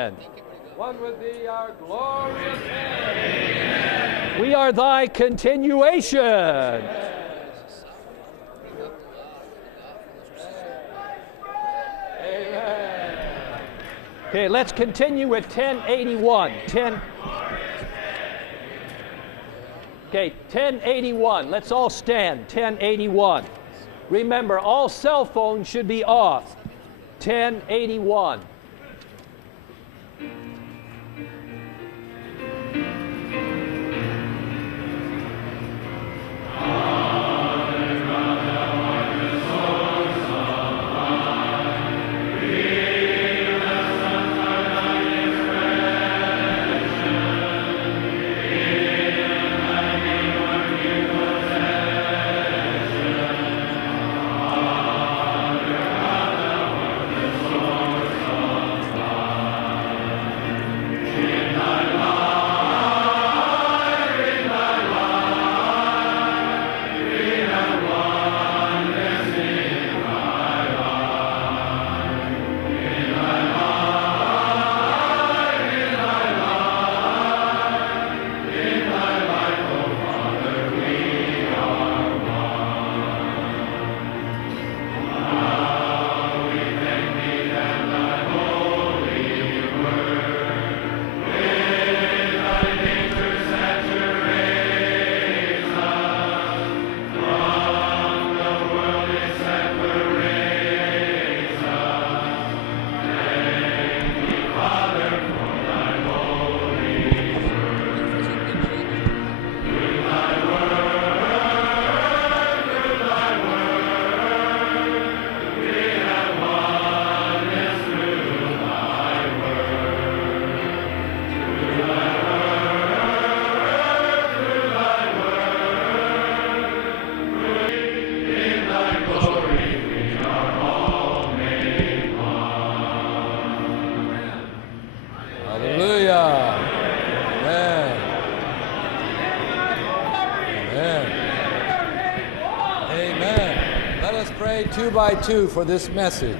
Amen. One with thee, our glorious King. We are thy continuation. Amen. Okay, let's continue with 1081. 1081. Let's all stand. 1081. Remember, all cell phones should be off. 1081. Two by two for this message.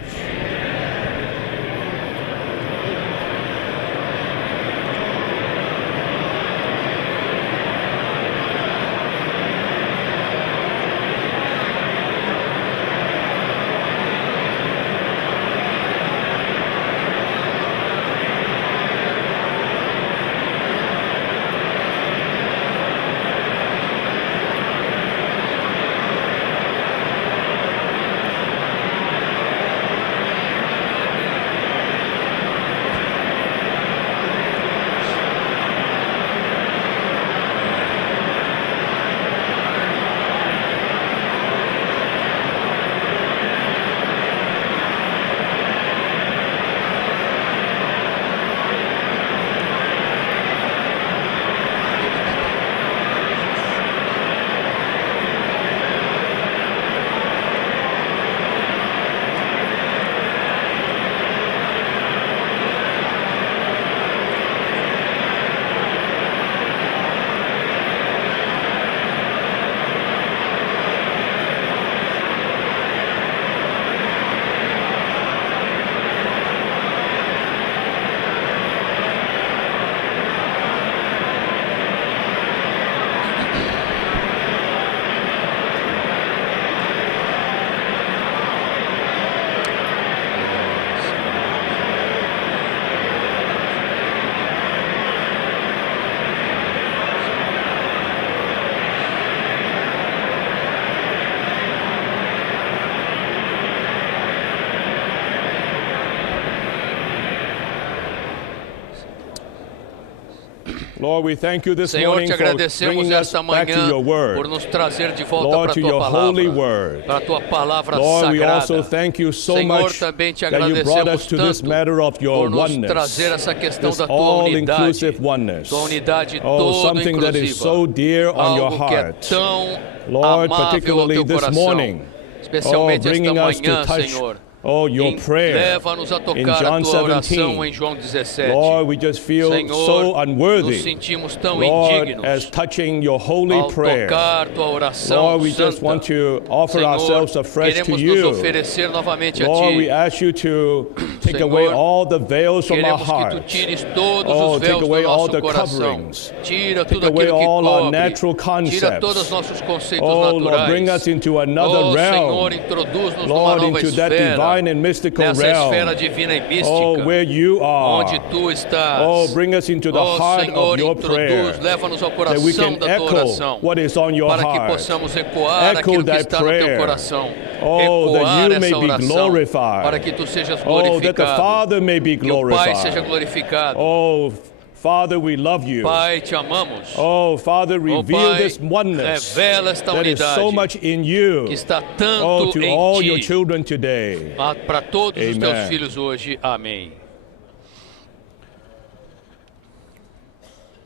Lord, we thank you this Senhor, morning te for agradecemos bringing us esta back to manhã your word. por nos trazer de volta Lord, para a to tua your holy palavra, word. para a tua palavra Lord, we also sagrada. thank you so Senhor, much também te that you brought us agradecemos to this tanto matter of your por nos oneness, trazer essa questão this da tua unidade, all-inclusive oneness. tua unidade Oh, todo something that is inclusiva, so dear on your algo que é heart. tão Lord, amável ao particularly teu this coração, morning, especialmente esta bringing us to manhã, touch Senhor, Oh, your prayer Leva-nos a in tocar a John tua oração 17. em João 17. Lord, we just feel Senhor, so nos unworthy. sentimos tão Lord, indignos as touching your holy ao prayer. tocar tua oração Lord, we just santa. want to offer Senhor, ourselves afresh to queremos nos you. oferecer novamente a Lord, Ti. we ask you to take Senhor, away all the veils from our Queremos que Tu hearts. tires todos Oh, os take véus away do all nosso the coração. coverings. Tira Take tudo away aquilo que all our cobre. natural Tira todos os concepts. nossos conceitos Oh, Lord, naturais. bring us into another Senhor, realm. introduz-nos numa Lord, nova into that esfera. divine and mystical Nessa realm. esfera divina e mística. Oh, where you onde are. Tu estás. Oh, bring us into the heart Senhor, of your prayer. introduz, leva-nos ao That we coração can da Tua echo oração. what is on your Para que heart. possamos ecoar Echo aquilo que thy está no Teu prayer. coração. Oh, that Ecoar you may essa be oração. glorified. Para que Tu sejas Oh, that the glorificado. Father may be Que o Pai seja glorified. glorificado. Oh, Father, we love you. Pai, Te amamos. Oh, Father, reveal Pai, this oneness revela esta that is so unidade much in you. que está Oh, tanto to em all your Ti. children today. Para todos os Teus Amen. filhos hoje. Amém.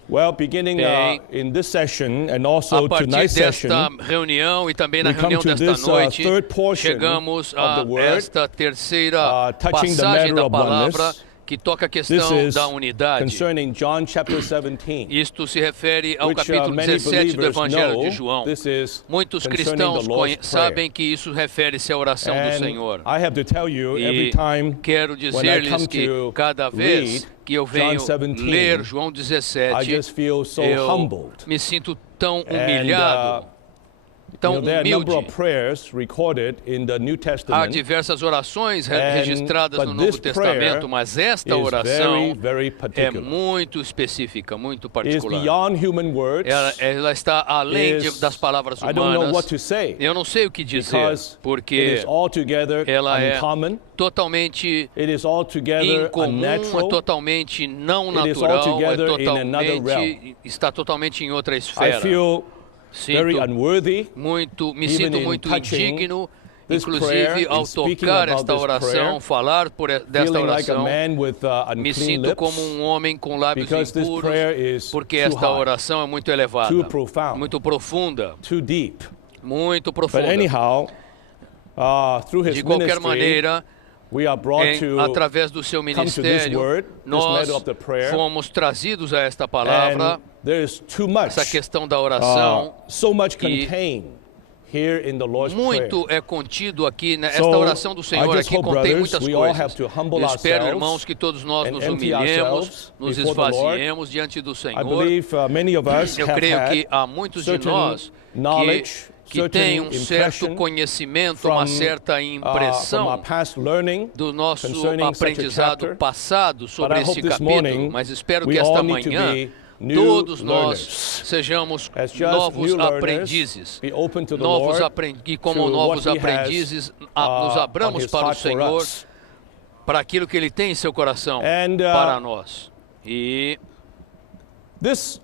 Well, beginning Bem, in this session and A also partir tonight's desta session, reunião e também na we come reunião to desta this, noite, third portion chegamos of a the word, esta terceira touching the passagem matter da of palavra oneness. que toca a This questão is da unidade. concerning John chapter 17, Isto se refere ao which capítulo many 17 do believers Evangelho de know. João. This is Muitos concerning cristãos the Lord's sabem prayer. que isso refere-se à oração do And Senhor. I have to tell you, every E time quero when I dizer-lhes come que to cada vez read que eu John venho 17, ler João I 17, just feel so eu humbled. me sinto tão And, humilhado, tão there are a number humilde. of prayers recorded in the New Há Testament diversas orações And- registradas but no Novo this prayer Testamento, mas esta is oração very é particular. muito específica, muito It is particular. beyond human words. Ela está além Is- das palavras I don't know what humanas. to say Eu não sei o que dizer, because it porque is altogether ela é uncommon. totalmente It is altogether incomum, é unnatural. totalmente não It is natural, altogether in another totalmente, está totalmente em outra I esfera. feel very Sinto unworthy. me even sinto in muito touching indigno, this inclusive prayer, ao in speaking tocar about esta this oração, prayer, falar desta Feeling like a oração. man with Me unclean sinto como lips. homem com lábios because this impuros, prayer is porque too esta high, oração é muito elevada, too profound, muito profunda, too deep. muito But profunda. anyhow, through his De qualquer ministry, maneira, we are brought to através do seu to this ministério, word, this nós matter of the prayer, fomos trazidos a esta palavra, and there is too much, essa questão da oração. so much e contained here in the Lord's Muito prayer. é contido aqui, né? Esta So, oração do Senhor I just aqui hope, contém brothers, muitas we all coisas. have to humble Eu espero, ourselves irmãos, que todos nós and nos empty humilhemos, ourselves nos before the Lord. esvaziemos diante do I Senhor. believe many of us Eu have creio had que há muitos de certain nós knowledge, que têm certain certo impression conhecimento, uma certa from our impressão past learning do nosso concerning such a aprendizado chapter. passado sobre But I esse hope this capítulo, morning mas espero we que esta all need to manhã be new todos nós learners. sejamos As just novos new learners, aprendizes, be open to the novos Lord, e como to novos what He has, aprendizes nos on abramos His para o heart for Senhor, us. para aquilo que Ele tem em seu coração And, para nós. E This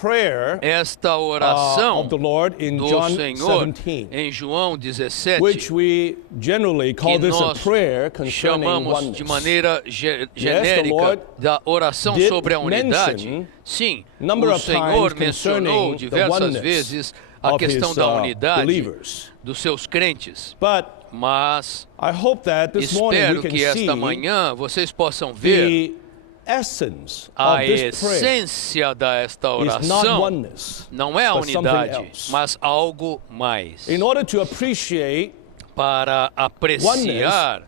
prayer esta oração of the Lord in do John Senhor 17, em João 17, which we generally call que this a nós prayer concerning chamamos oneness. de maneira genérica Lord da oração did sobre a unidade. mention Sim, number o of Senhor times mencionou concerning the diversas oneness vezes a of questão his, da unidade believers. dos seus crentes. But Mas I hope that this morning we espero can que see esta manhã vocês possam ver the essence a of this prayer essência desta is not oração. oneness, Não é a but something unidade, else. mas algo mais. In order to appreciate, Para apreciar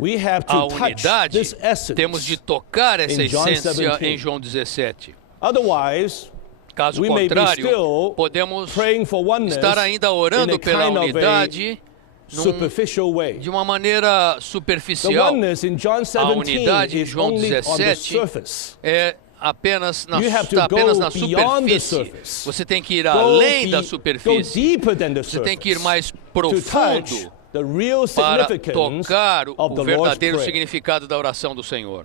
we have a to touch unidade, this essence. temos de tocar essa in John essência 17. em João 17. Otherwise, Caso we may be contrário, still podemos praying for oneness estar ainda in orando a pela kind of a unidade superficial way. de uma maneira The superficial. oneness in John 17 unidade em is João only on the 17 surface. É apenas na, You have to está apenas go na beyond the superfície. surface. Você tem que ir Go além da go superfície. deeper than the Você tem que ir surface mais to touch profundo the real para significance tocar of o the Lord's verdadeiro prayer. significado da oração do Senhor.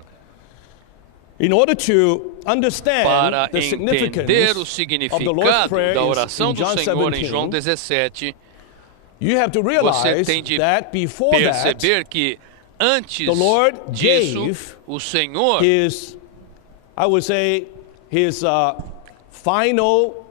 In order to understand Para the entender o significance of the Lord's significado prayer da oração in do John Senhor em João 17, 17, you have to você realize tem de that before that, perceber que antes the Lord disso, gave o Senhor his, I would say, his final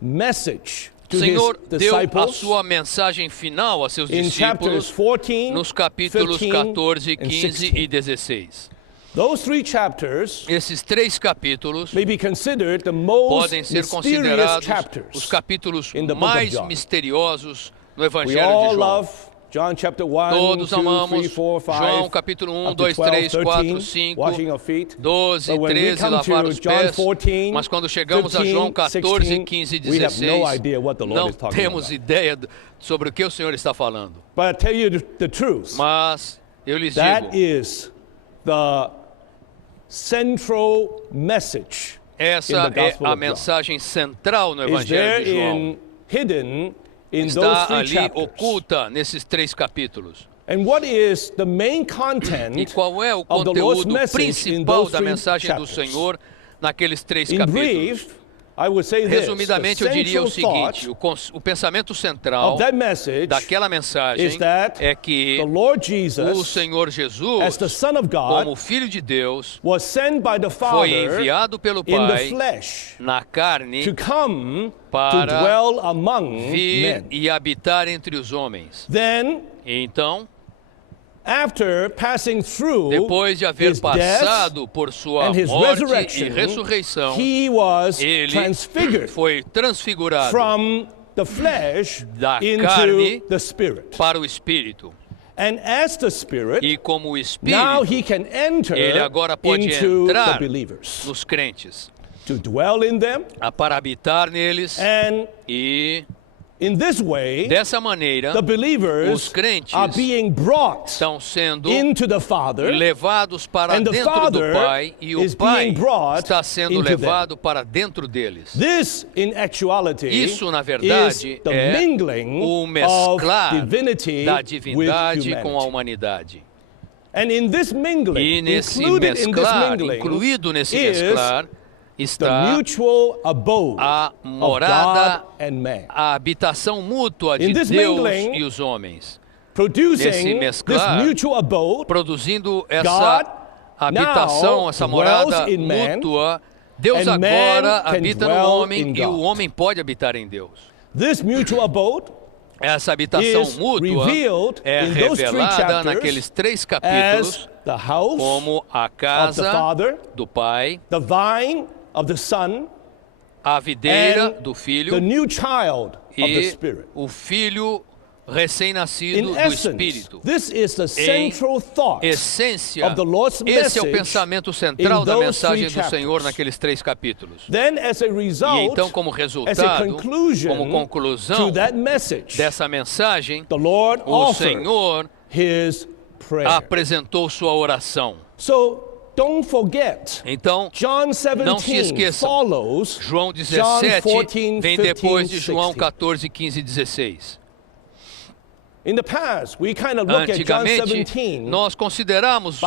message O Senhor his deu a disciples sua mensagem final a seus in chapters discípulos 14, nos capítulos 15, 14, and 15 e 16. 16. Those three chapters Esses 3 capítulos may be considered the most podem ser mysterious considerados os chapters. capítulos in the book of mais John. misteriosos no We Evangelho all de João. love John chapter 1, Todos 2, 3, amamos 4, 5, João capítulo 1, up to 2, 12, 3, 4, 13, 5, washing of feet. 12, But when we 13, come lavar to os John pés. 14, Mas quando chegamos a 15, João 14, 16, 15 e we have 16, no idea what the Lord não is talking temos about. ideia sobre o que o Senhor está falando. But I tell you the truth. Mas eu lhes That digo, is the central message essa in the é Gospel a of John. mensagem central no Is there Evangelho de João. hidden in those Está three ali chapters. oculta nesses 3 capítulos. And what is the main content E qual é o of the Lord's conteúdo message in principal those da three mensagem do chapters? Senhor naqueles 3 In capítulos? brief, I would say this, Resumidamente, the eu diria o central seguinte: thought o pensamento central of that message daquela mensagem is that é que the Lord o Jesus, Senhor as Jesus, the Son of como God, Filho de Deus, was sent by the foi Father enviado pelo in the Pai flesh na carne to come to para dwell among vir men. e habitar entre os homens. Then, Então, after passing through depois de haver his death passado por sua and his morte resurrection, e ressurreição, he was ele transfigured foi transfigurado from the flesh da into carne the Spirit. para o Espírito. And as the Spirit, E como o now Espírito, he can enter ele agora pode into entrar the believers, nos crentes, to dwell in them, para habitar neles, and e in this way, dessa maneira the believers os crentes are being brought estão sendo into the Father, levados para and the dentro do Father Pai, e o is Pai being brought está sendo into levado para dentro deles. This, in actuality, Isso, na is verdade, the é mingling o of mesclar divinity da with divindade com a humanity. humanidade. And in this mingling, E nesse included in this mesclar, mingling, incluído nesse is mesclar, the está mutual abode a of morada, God and man, a habitação mútua de In this Deus mingling, e os homens, producing nesse this mesclar, mutual abode. produzindo God essa habitação, now essa morada dwells in man, mútua. Deus and man agora can habita no dwell homem in e o God. homem pode habitar em Deus. This mutual abode Essa habitação is mútua revealed é in those three revelada chapters naqueles 3 as capítulos the house como a of the casa Father, do Pai, the vine of the Son, a videira and do Filho the new child of the e Spirit. o Filho recém-nascido In do essence, Espírito. this is the central thought Essência, of the Lord's esse é o message pensamento central in da those mensagem three do Senhor chapters. naqueles 3 capítulos. Then, as a E result, então, como as a resultado, conclusion como conclusão to that message, dessa mensagem, the Lord o offered Senhor His prayer. apresentou sua oração. So, don't forget, Então, John não se 17 esqueçam, follows João John 17 14, vem 15, depois de João 16. 14, 15 e 16. In the past, we kind of look at John Antigamente, 17 nós considerávamos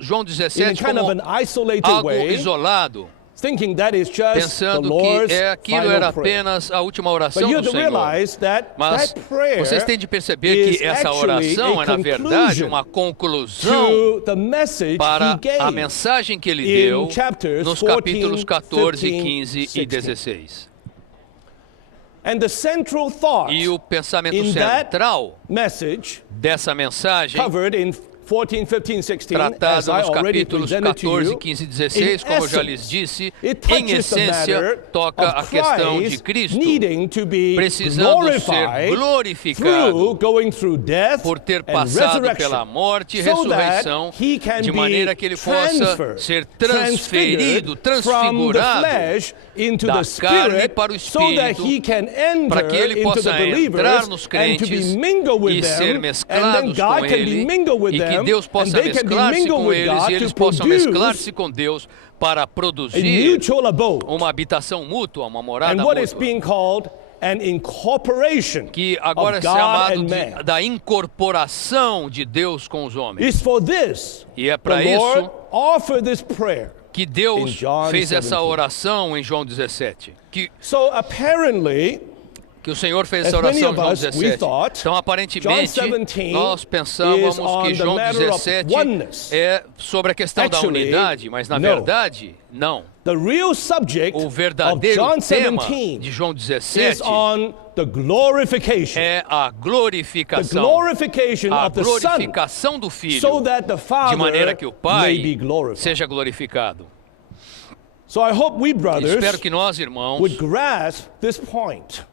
João in a 17 kind of como an isolated algo way, isolado, thinking that is just the pensando Lord's que aquilo final era prayer. apenas a última But oração you do have to Senhor. realize that Mas that prayer vocês têm de perceber is que essa actually oração a é, na verdade, conclusion uma conclusão to the message para he gave a mensagem que ele in deu chapters nos 14, capítulos 14, 15, 15 e 16. 16. And the central thought E o pensamento in that central message dessa mensagem, covered in 14, 15, 16, as tratado I nos already capítulos presented to 14, you, 15 e 16, como eu já lhes essence, disse, it em touches the essência, matter toca a of questão de Christ Cristo needing to be precisando ser glorified glorificado through going through death por ter and passado resurrection, pela morte e so ressurreição, that he can de be maneira que ele possa transferred, ser transfigured transferido, from the transfigurado flesh into da the carne Spirit, para o so that Espírito, he can enter para que ele into possa the believers entrar nos and to be crentes mingled with e ser them, and then mesclados God com can be ele, mingled with e que them, Deus and possa they can be mesclar-se mingled com with eles, God e eles to possam produce mesclar-se com Deus para a produzir mutual abode. uma habitação mútua, uma morada And what is mútua, being called an incorporation que agora é of God chamado and man. da incorporação de Deus com os homens. It's for this E é the para Lord isso offered this prayer. que In Deus John fez essa 17. oração em João 17. Que, So apparently, que o Senhor fez essa As many oração em of João us, we 17. thought Então, aparentemente, John 17 nós pensávamos is on que the João matter of 17 oneness. é sobre a questão da Actually, unidade, mas na no. verdade, não. The real subject O of verdadeiro John tema 17 de João is 17 on the glorification. é a The glorificação. glorification A of the Son, glorificação do Filho, so that the de Father maneira que o may be Pai glorified. seja glorificado. So I hope we brothers Espero que nós, irmãos, would grasp this point,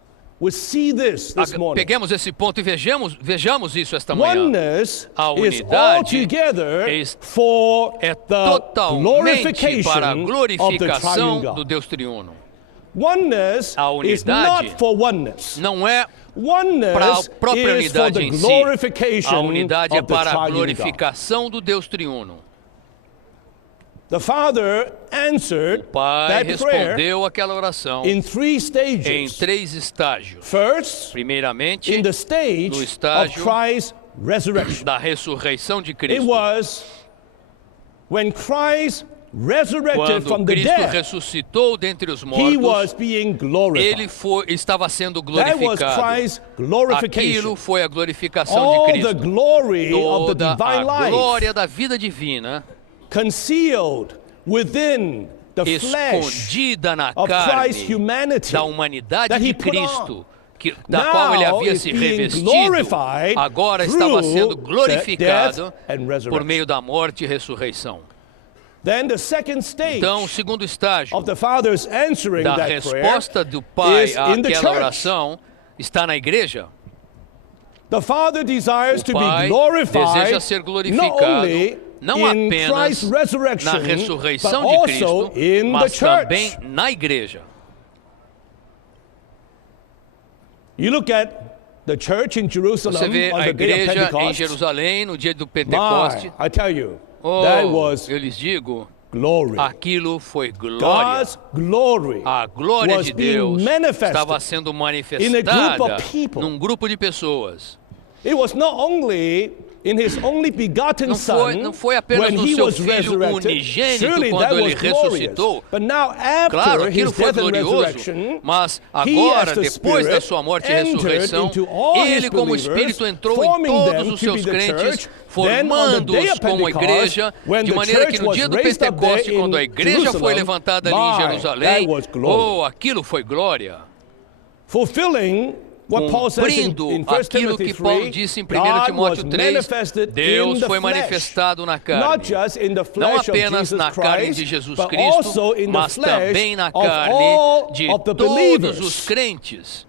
would see this morning. peguemos esse ponto e vejamos isso esta manhã. Oneness A is unidade altogether é for É the totalmente para a glorification of the glorificação triune do God. Deus triuno. Oneness A is unidade not for oneness. Não é para a Oneness própria is for unidade the em si. glorification A unidade é of the para a triune God. glorificação do Deus triuno. The Father answered O Pai that prayer respondeu aquela oração in 3 em stages. 3 estágios. First, Primeiramente, in the stage no of estágio Christ's resurrection. da ressurreição de It Cristo. was when Christ resurrected Quando from the Cristo dead, ressuscitou dentre os he mortos, was being glorified. ele estava sendo That was glorificado. Christ's glorification. Aquilo foi a glorificação All de the Cristo. glory of the Toda divine a life glória da vida divina concealed within the flesh escondida na of Christ's carne humanity da humanidade that he de put on. Cristo, da qual ele havia is se being revestido, glorified agora estava sendo through glorificado death and por resurrection. meio da morte e ressurreição. Then the second stage Então, o segundo estágio of the Father's answering da that resposta prayer do Pai is in the àquela church. oração está na igreja. The Father desires O to be Pai glorified deseja ser not glorificado only não in apenas Christ's resurrection, na but ressurreição de also Cristo, in the mas também church. na igreja. You look at the church in Jerusalem Você vê on a the day of igreja em Pentecost. Jerusalém no dia do My, Pentecoste. I tell you, Oh, that was eu lhes digo, glory. aquilo foi glória. God's glory A glória was de being Deus manifested estava sendo in a manifestada group of people. num grupo de pessoas. It was not only in his only begotten Não foi Son apenas when no he seu was Filho resurrected. unigênito Surely quando that ele was glorious. ressuscitou. But now Claro, after aquilo his foi death and glorioso, resurrection, mas he agora, as the depois da Spirit sua morte e entered ressurreição, into all his ele como believers, Espírito entrou em forming them todos os to be seus the crentes, church. Then on the formando-os day of como Pentecost, igreja, when de the maneira que church no was dia do raised up there Pentecoste, quando a in igreja foi Jerusalem, levantada ali em my, Jerusalém, that was glory. aquilo foi glória. Fulfilling what Paul says Cumprindo in 1 aquilo Timothy que Paulo 3, disse em 1 God Timóteo was 3, manifested in Deus the foi flesh. manifestado na Not carne. just in the Não flesh of apenas Jesus na carne de Christ, Jesus but Cristo, also in the mas flesh também na of all carne de of the todos believers. os crentes.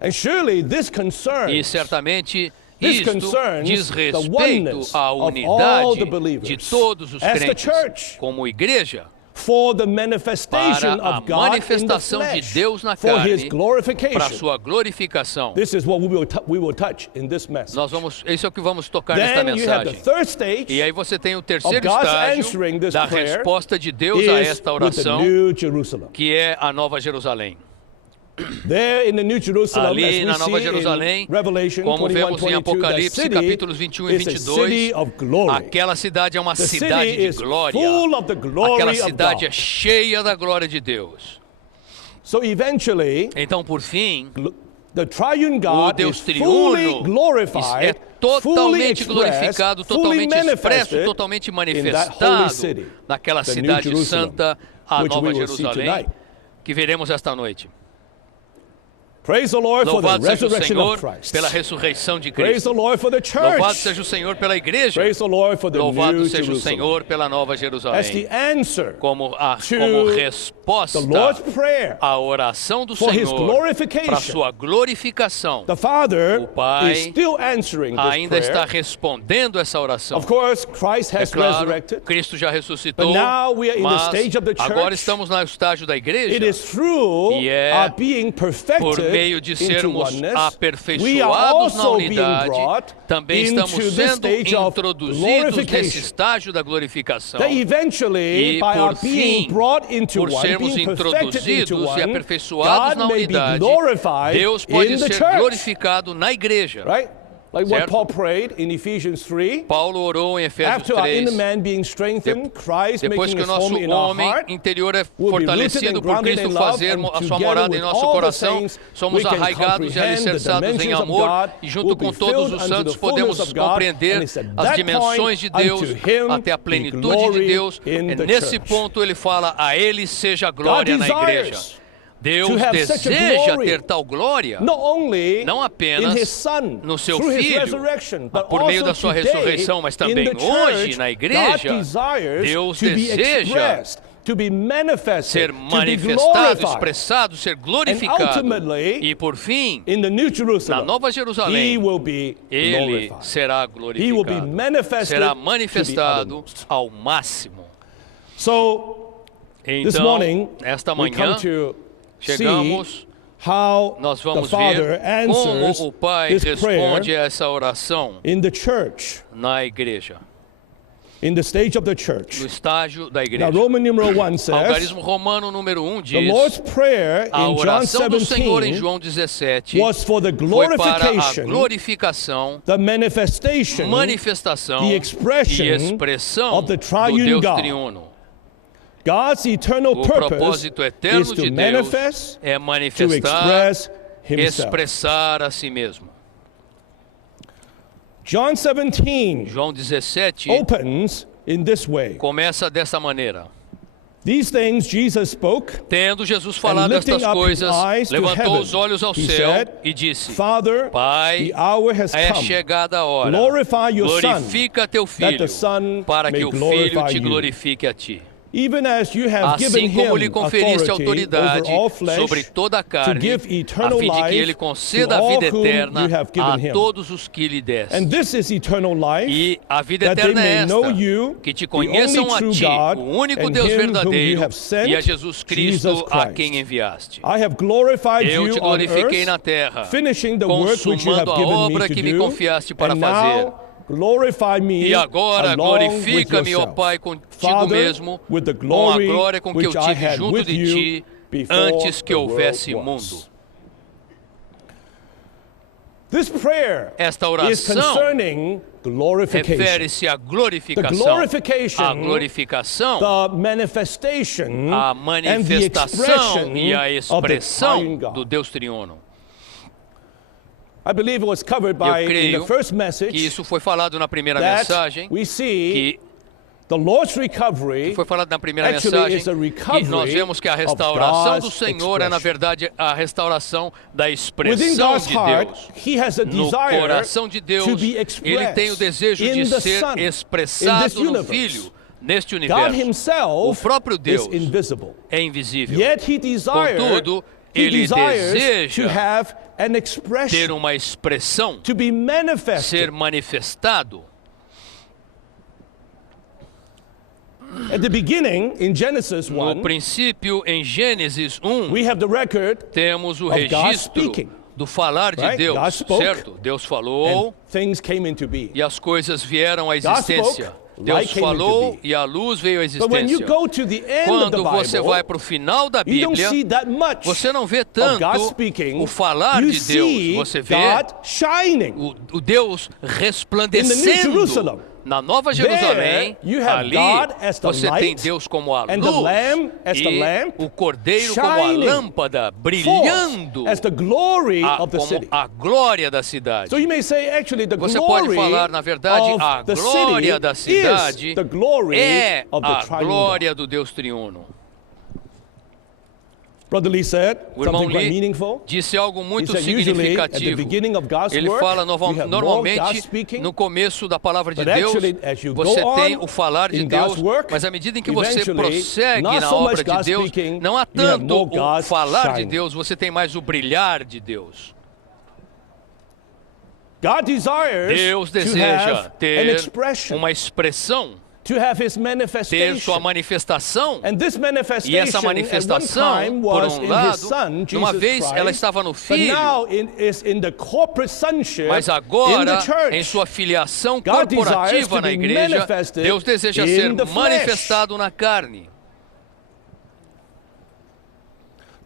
And surely this concerns E certamente This isto concerns diz the respeito oneness à of all the unidade believers. de todos os As the crentes, church, como igreja, for the manifestation para a of God in the manifestação de flesh, Deus na for His carne, para a glorification. sua glorificação. This is what we will touch in this message. Isso é o que vamos tocar nesta Then you have the mensagem. third stage E aí você tem o terceiro God's estágio answering this da prayer resposta de Deus a is esta with the oração, New Jerusalem. que é a Nova Jerusalém. There in the New Jerusalem, Ali na as we Nova see Jerusalém, in Revelation como 21, vemos em 22, that Apocalipse city capítulos 21 e is a 22, city of glory. aquela cidade é uma The cidade city de is glória. full of the glory Aquela of cidade é God. cheia da glória de Deus. So eventually, Então, por fim, the triune o God Deus is fully triuno glorified, é fully totalmente expressed, glorificado, fully totalmente expresso, manifested totalmente in that holy manifestado city, naquela the New cidade Jerusalem, santa, a which Nova we will see Jerusalém, tonight. que veremos esta noite. Praise the Lord for the Louvado seja o resurrection Senhor of Christ. pela ressurreição de Praise Cristo. the Lord for the Louvado church. seja o Senhor pela igreja. Praise the Lord for the Louvado New seja o Jerusalem. Senhor pela Nova As the Jerusalém. answer Como to resposta the Lord's prayer, à oração do for His Senhor glorification, para sua glorificação, the Father o Pai is still answering this ainda está prayer. respondendo essa oração. Of course, Christ É has claro, resurrected. Cristo já ressuscitou, But now we are in the mas stage of the church. agora estamos no estágio da It igreja. is through E é our being perfected Por meio de into sermos oneness, we are aperfeiçoados na also being unidade, brought também estamos into this sendo stage of introduzidos nesse glorification. estágio da glorificação. That eventually, E by our por being fim, brought into por one, sermos being perfected into introduzidos e one, aperfeiçoados God na may be unidade, glorified Deus pode in the ser church. glorificado na igreja. Right? Like what certo? Paul prayed in Ephesians 3. Paulo orou em Efésios After our inner 3. man being strengthened, Christ Depois making que o his nosso home in our homem heart, interior é will be rooted fortalecido and por grounded Cristo in love, fazer and a sua together morada em with nosso all the coração, saints, somos we can arraigados e comprehend the alicerçados em dimensions of amor, God, e junto will com be todos filled os unto santos the fullness podemos of God, compreender and it's at as that dimensões de point, Deus unto him até a be plenitude de glory Deus. in E the nesse church. ponto ele fala, a Ele seja glória na igreja. desires Deus to have such a deseja glory, ter tal glória, not only não in apenas his son, no seu through his Filho, resurrection, but por meio da also sua today, ressurreição, mas in também the hoje church, na God igreja, desires Deus to be deseja expressed, to be manifested, ser to be manifestado, glorified. expressado, ser glorificado. ultimately, E por fim, In the New na Jerusalem, Nova he Jerusalém, will be Ele glorified. será He will be glorificado. manifested Será to the manifestado uttermost. ao máximo. So, this Então, morning, esta we manhã, come to see chegamos, how nós the vamos Father ver como answers o Pai this responde prayer a essa oração in the church, na igreja, in the stage of the no church. estágio da Now, igreja. Roman numeral 1 says, Algarismo romano número 1 the diz, Lord's Prayer a in John oração do Senhor em 17 João 17 was for the foi para a glorification, glorificação, the manifestation, manifestação the e expression expressão of the do triune Deus God. triuno. God's eternal O purpose propósito is eterno to de Deus manifest, é to manifestar, express himself. expressar a si mesmo. John 17 João 17 opens in this way. começa dessa maneira. These things Jesus spoke, Tendo Jesus and falado lifting estas up his coisas, eyes to levantou heaven, os olhos ao he céu said, e disse, Father, Pai, the hour has é come. chegada a hora. Glorify your Son, Glorifica teu that Filho, the Son para que may o Filho glorify te you. glorifique a ti. Even as you have given Assim como him lhe conferiste authority autoridade over all flesh, sobre toda a to carne, give a eternal fim de que life ele conceda to a vida all whom eterna you have given a him. todos os que lhe deste. And this is eternal life, E a vida that they eterna é may know esta, you, que te the only conheçam a true ti, God, o único and Deus him whom you verdadeiro, have sent, e a Jesus Cristo, Jesus a Christ. quem enviaste. I have glorified Eu you te on glorifiquei na earth, terra, finishing the work which you have consumando a given me obra to que me do, confiaste para and fazer. now glorify me E agora along with glorifica-me, ó yourself. Pai, contigo Father, mesmo, with the com a glory glória com que eu which I tive had junto with de you ti before antes que the world houvesse was. mundo. This prayer Esta is oração concerning glorification, refere-se à the glorificação, glorification, a glorificação, the manifestation, a and the manifestação e a expression of the expressão triune do God. Deus triuno. I believe it was covered Eu by in creio the first que message isso foi falado na primeira that mensagem, we see que the Lord's recovery foi falado na primeira actually mensagem, is a que recovery nós vemos que a of restauração do God's Senhor é, na expression. verdade, a restauração da Within expressão God's de heart, Deus. He has a No desire coração de Deus, to be Ele tem o desejo expressed de in the ser Son, in expressado this no universe. Filho, neste God universo. Himself O próprio Deus is invisible. é invisível. Yet He desires, Contudo, He Ele desires deseja to have an ter expression, uma expressão, to be manifested. ser manifestado. At the beginning, in Genesis No 1, princípio, em Gênesis 1, we have the record, temos o of God registro speaking. do falar de Right? Deus, God spoke, certo? Deus falou and things came into being. e as coisas vieram à existência. spoke, Deus light came into falou being. e a luz veio à But when you existência. go to the end of the Quando você Bible, vai para o final da you don't Bíblia, see that much você não vê of God tanto speaking. o falar You de see Deus, você vê God shining. o Deus In the New resplandecendo. Jerusalem. Na Nova Jerusalém, There, you have ali God as the você tem light, Deus como a and the Lamb as the e lamp, o Cordeiro como a shining lâmpada, forth brilhando as the glory of the como city. a glória da cidade. So you may say, actually, the Você pode glory falar, na verdade, of a the glória da city is cidade the glory é of the a triune glória God. do Deus triuno. Brother Lee said O irmão something quite Lee meaningful. disse algo He muito said usually at the significativo. beginning of God's Ele work, fala you have more God normalmente speaking, no começo da palavra de but Deus, actually, as you você go tem on o falar de in Deus, God's work, mas à medida em que você eventually, prossegue not na so obra much de God Deus, speaking, não há you have tanto more o God falar de shining. Deus, você tem mais o brilhar de Deus. God desires Deus to deseja have an ter expression, uma expressão, to have His ter manifestation. sua manifestação. And this E manifestation essa manifestação, at one time por was in lado, His Son, numa Jesus vez Christ, ela estava no but Filho, now is in the corporate sonship mas in agora, the church. em sua filiação God desires corporativa to na be igreja, manifested Deus deseja in ser the flesh. manifestado na carne.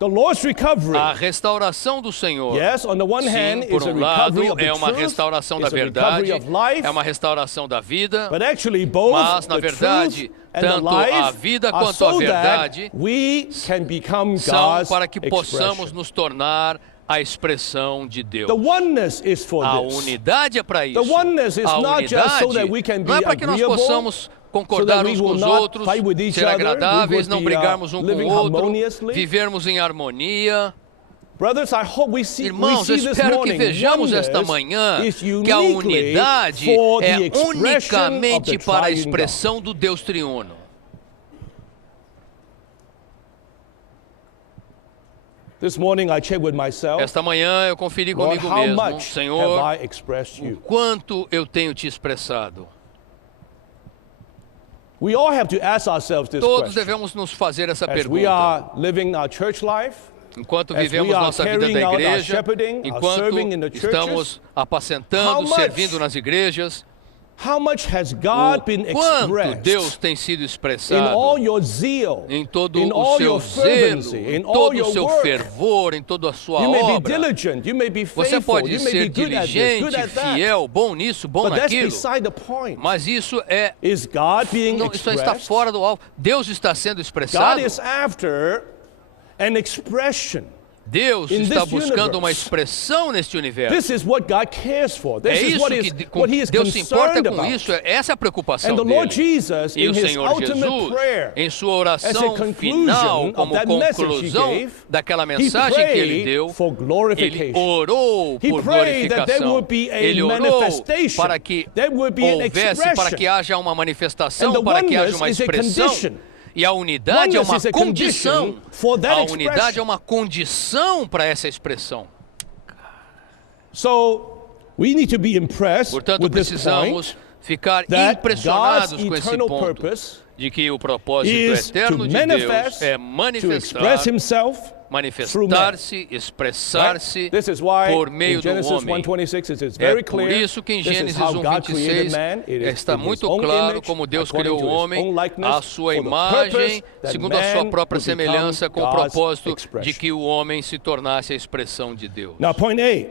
The Lord's recovery. A restauração do Senhor. Yes, on the one hand, Sim, por is a um lado, recovery of the é uma truth, restauração da it's a recovery verdade, of life, é uma restauração da vida, but actually both mas, na the verdade, truth and the tanto a life vida are quanto a so verdade that we can become são God's para que possamos expression. nos tornar a expressão de Deus. The oneness is for A this. unidade é para isso. The oneness is A not just so unidade that we can be não é para que nós agreeable, possamos concordar so that we uns com will os not outros, fight with each ser other, agradáveis, we não would be, brigarmos um com living o outro, harmoniously. vivermos em harmonia. Brothers, I hope we see Irmãos, eu this espero morning, que vejamos esta oneness manhã is que a uniquely unidade for the é expression of unicamente the para a triune God. expressão do Deus triuno. This morning I checked with myself. Esta manhã eu conferi Lord, comigo how mesmo, much have Senhor, I expressed o you? quanto eu tenho te expressado. We all have to ask ourselves this Todos question. devemos nos fazer essa As we pergunta. are living our church life, Enquanto as vivemos we are nossa vida carrying da out our igreja, shepherding, our enquanto serving in the churches, estamos apacentando, how much- servindo nas igrejas, how much has o God been quanto expressed Deus tem sido in expressado all your zeal, em todo in o all seu your zelo, fervency, em in all todo o your seu work? fervor, em toda a sua You may be obra. diligent, you may be Você faithful, pode you may be ser good at this, good diligente, at that. fiel, bom nisso, bom But that's naquilo, beside the point. mas isso é Is God being não, isso está expressed? fora do alvo. Deus está sendo God expressado. is after an expression. Deus in está this buscando uma universe. expressão neste universo. This is what God cares for. This É is isso what que he is Deus se importa concerned com about. isso, essa é a preocupação And the Lord dele. Jesus, E in o his Senhor ultimate Jesus, prayer, em sua as a oração conclusion final, of como that message he conclusão gave, daquela he mensagem que ele prayed deu, for ele glorification. orou He por prayed that there glorificação. would be a Ele orou manifestation, para que there would be an houvesse, para expression. que haja uma And manifestação, the para que haja oneness uma is a expressão. condition. E a unidade é Oneness uma is a condição. condition for that A unidade expression. é uma condição para essa expressão. So we need to be impressed Portanto, with this precisamos point ficar that impressionados God's com esse eternal ponto purpose de que o propósito is to eterno de Deus manifest, é to manifestar, express himself through man. manifestar-se, expressar-se Right? This is why por in meio do Genesis homem. 1:26 it is É very por clear. isso que em This is Gênesis how God created 1:26 man. It is está in his muito own claro image, como Deus according criou o to his homem own likeness, à sua for the imagem, purpose that segundo a sua man própria would become semelhança, com o God's propósito de expression. que o homem se tornasse a expressão de Deus. Now point A,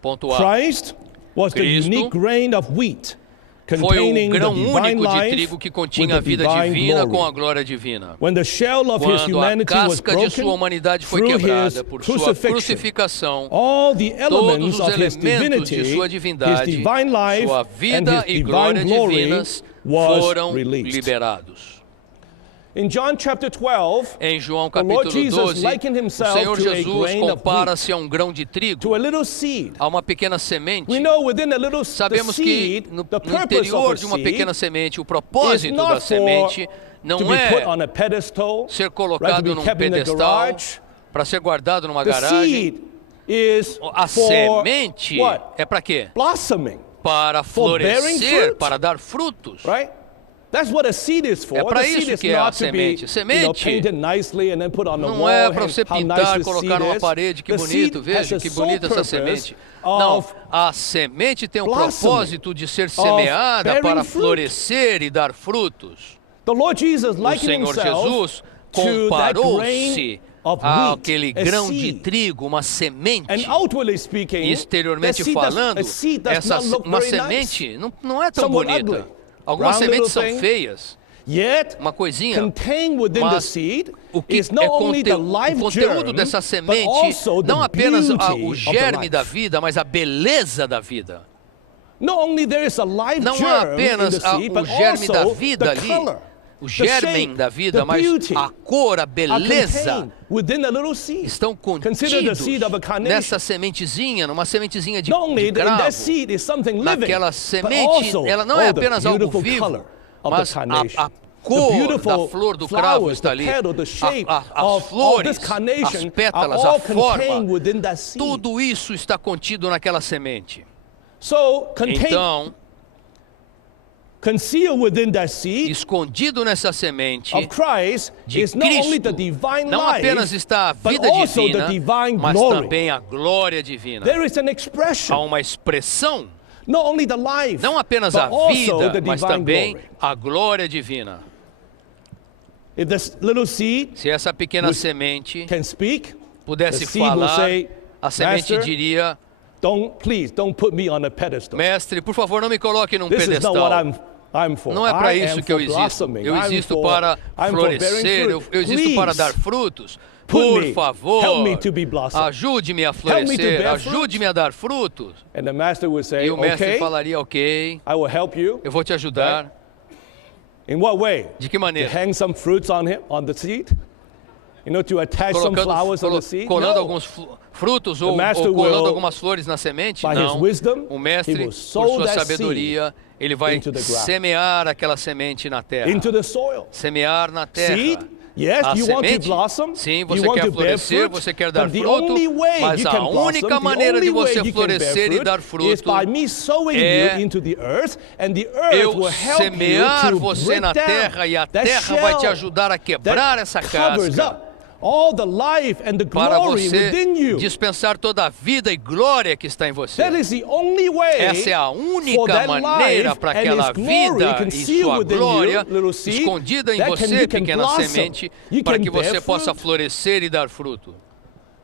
Ponto A. Christ was the Cristo unique grain of wheat Foi containing o the grão divine único de life trigo que with continha the a vida divine divina com a glory. glória divina. When the shell of his Quando a humanity was casca de sua broken humanidade foi through quebrada his por sua crucifixion, crucificação, all the todos elements os of his elementos divinity, de sua his divindade, divine life, sua and vida his e divine glória glory divinas was foram released. liberados. In John chapter 12, Em João the Lord capítulo Jesus 12, likened o himself Senhor to a Jesus grain of wheat, compara-se a um grão de trigo, to a little seed. a uma pequena semente. We know within a little the Sabemos que seed, no the purpose interior of de a uma pequena seed semente, o is propósito da not for semente to não be put é on a pedestal, ser right, to colocado be num kept in the pedestal garage. para ser guardado numa The garagem. seed is A for semente what? é para quê? Blossoming, Para For bearing florescer, fruit. para dar frutos. right? That's what a seed is for. É para The seed isso is que é a not to be, semente. Semente painted nicely and then put on the Não wall. é and para você how pintar, nice the colocar seed numa is. parede, que The bonito, seed has veja a que sole bonita essa purpose semente. of Não, a semente tem o blossoming, propósito de ser semeada bearing para fruit. florescer e dar frutos. The Lord Jesus O likened Senhor himself Jesus to that comparou-se grain of wheat, àquele a grão de seed. trigo, uma semente. And outwardly speaking, Exteriormente that seed falando, a seed does essa, not look uma very semente não é tão Somewhat bonita. ugly. Algumas Brown sementes são little thing. feias, Yet, uma coisinha. contained within the Mas seed o que is not é only the o life conteúdo germ, dessa but semente, also the não apenas beauty o of the germe life. da vida, mas a beleza da vida. Not only there is a life Não há germ in apenas the seed, o but germe da also vida the ali, color, o the germen shape, da vida, the mas beauty a cor, a are beleza contained within a little seed. estão Consider the contidos seed of a carnation. nessa sementezinha, numa sementezinha de Not only in cravo. that seed is something living, Naquela but semente, also ela não é the apenas algo beautiful vivo, color of mas the carnation. a The cor da beautiful flor do cravo flowers, está the ali. petal, the shape As of flores, this carnation as pétalas, are all a forma, contained within that seed. tudo isso está contido naquela semente. So, Então, concealed within that seed escondido nessa semente of Christ de is not only the Cristo, divine não life, apenas está a but vida also the divina, divine mas glory. também a glória divina. There is an Há expression, uma expressão, not only the life, não apenas but a also vida, the mas divine também glory. a glória divina. If this little seed Se essa pequena semente can speak, the pudesse seed will falar, say, a semente Master, diria: please don't put me on a pedestal. Mestre, por favor, não me coloque num This is not what pedestal. I'm for. Não é para I isso am que eu for existo. blossoming. Eu I'm existo for- para I'm for bearing florescer, fruit. eu existo para Please, dar frutos. put Por me, favor, help me to be blossom. ajude-me a me to florescer, bear ajude-me a dar frutos. And the master would say, E o mestre okay, falaria: ok, I will help you. eu vou te ajudar. In what way? De que To maneira? hang some fruits on him, on the seed? You know, to attach some flowers on the seed? Colando No. alguns frutos ou master colando will, algumas flores na semente? by his Não. wisdom, O he mestre, will por sow sua that sabedoria, ele vai into the ground. semear aquela semente na terra. into the soil. Semear na terra. Seed? Yes, A you want to semente, blossom. sim, You você want quer to bear florescer, fruit. você quer dar But the fruto, only way mas you a can blossom, única the maneira de only way você you can bear florescer e dar is fruto by me sowing é you into the earth, and the earth eu will help semear you to você break na down terra e a that terra vai te shell ajudar a quebrar essa that covers casca up all the life and the para glory você within you. dispensar toda a vida e glória que está em você. That is the only way Essa é a for única that maneira life para and aquela its glory vida e concealed sua within glória you, little seed, escondida em that você, you can pequena blossom. semente, You para can que você bear possa fruit. florescer e dar fruto.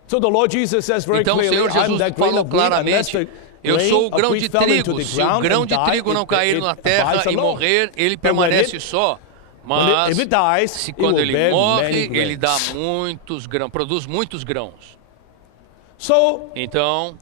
So the Lord Jesus says very Então o clearly, Senhor I'm Jesus that grain falou of wheat, unless claramente: the eu grain sou o of grão wheat de fell into trigo. the Se o ground grão and de died, trigo não cair na terra abides e alone. morrer, ele But when permanece it- só. Mas if it dies, se it quando will ele bear morre, many ele dá grains. muitos grãos, produz muitos grãos. So Então,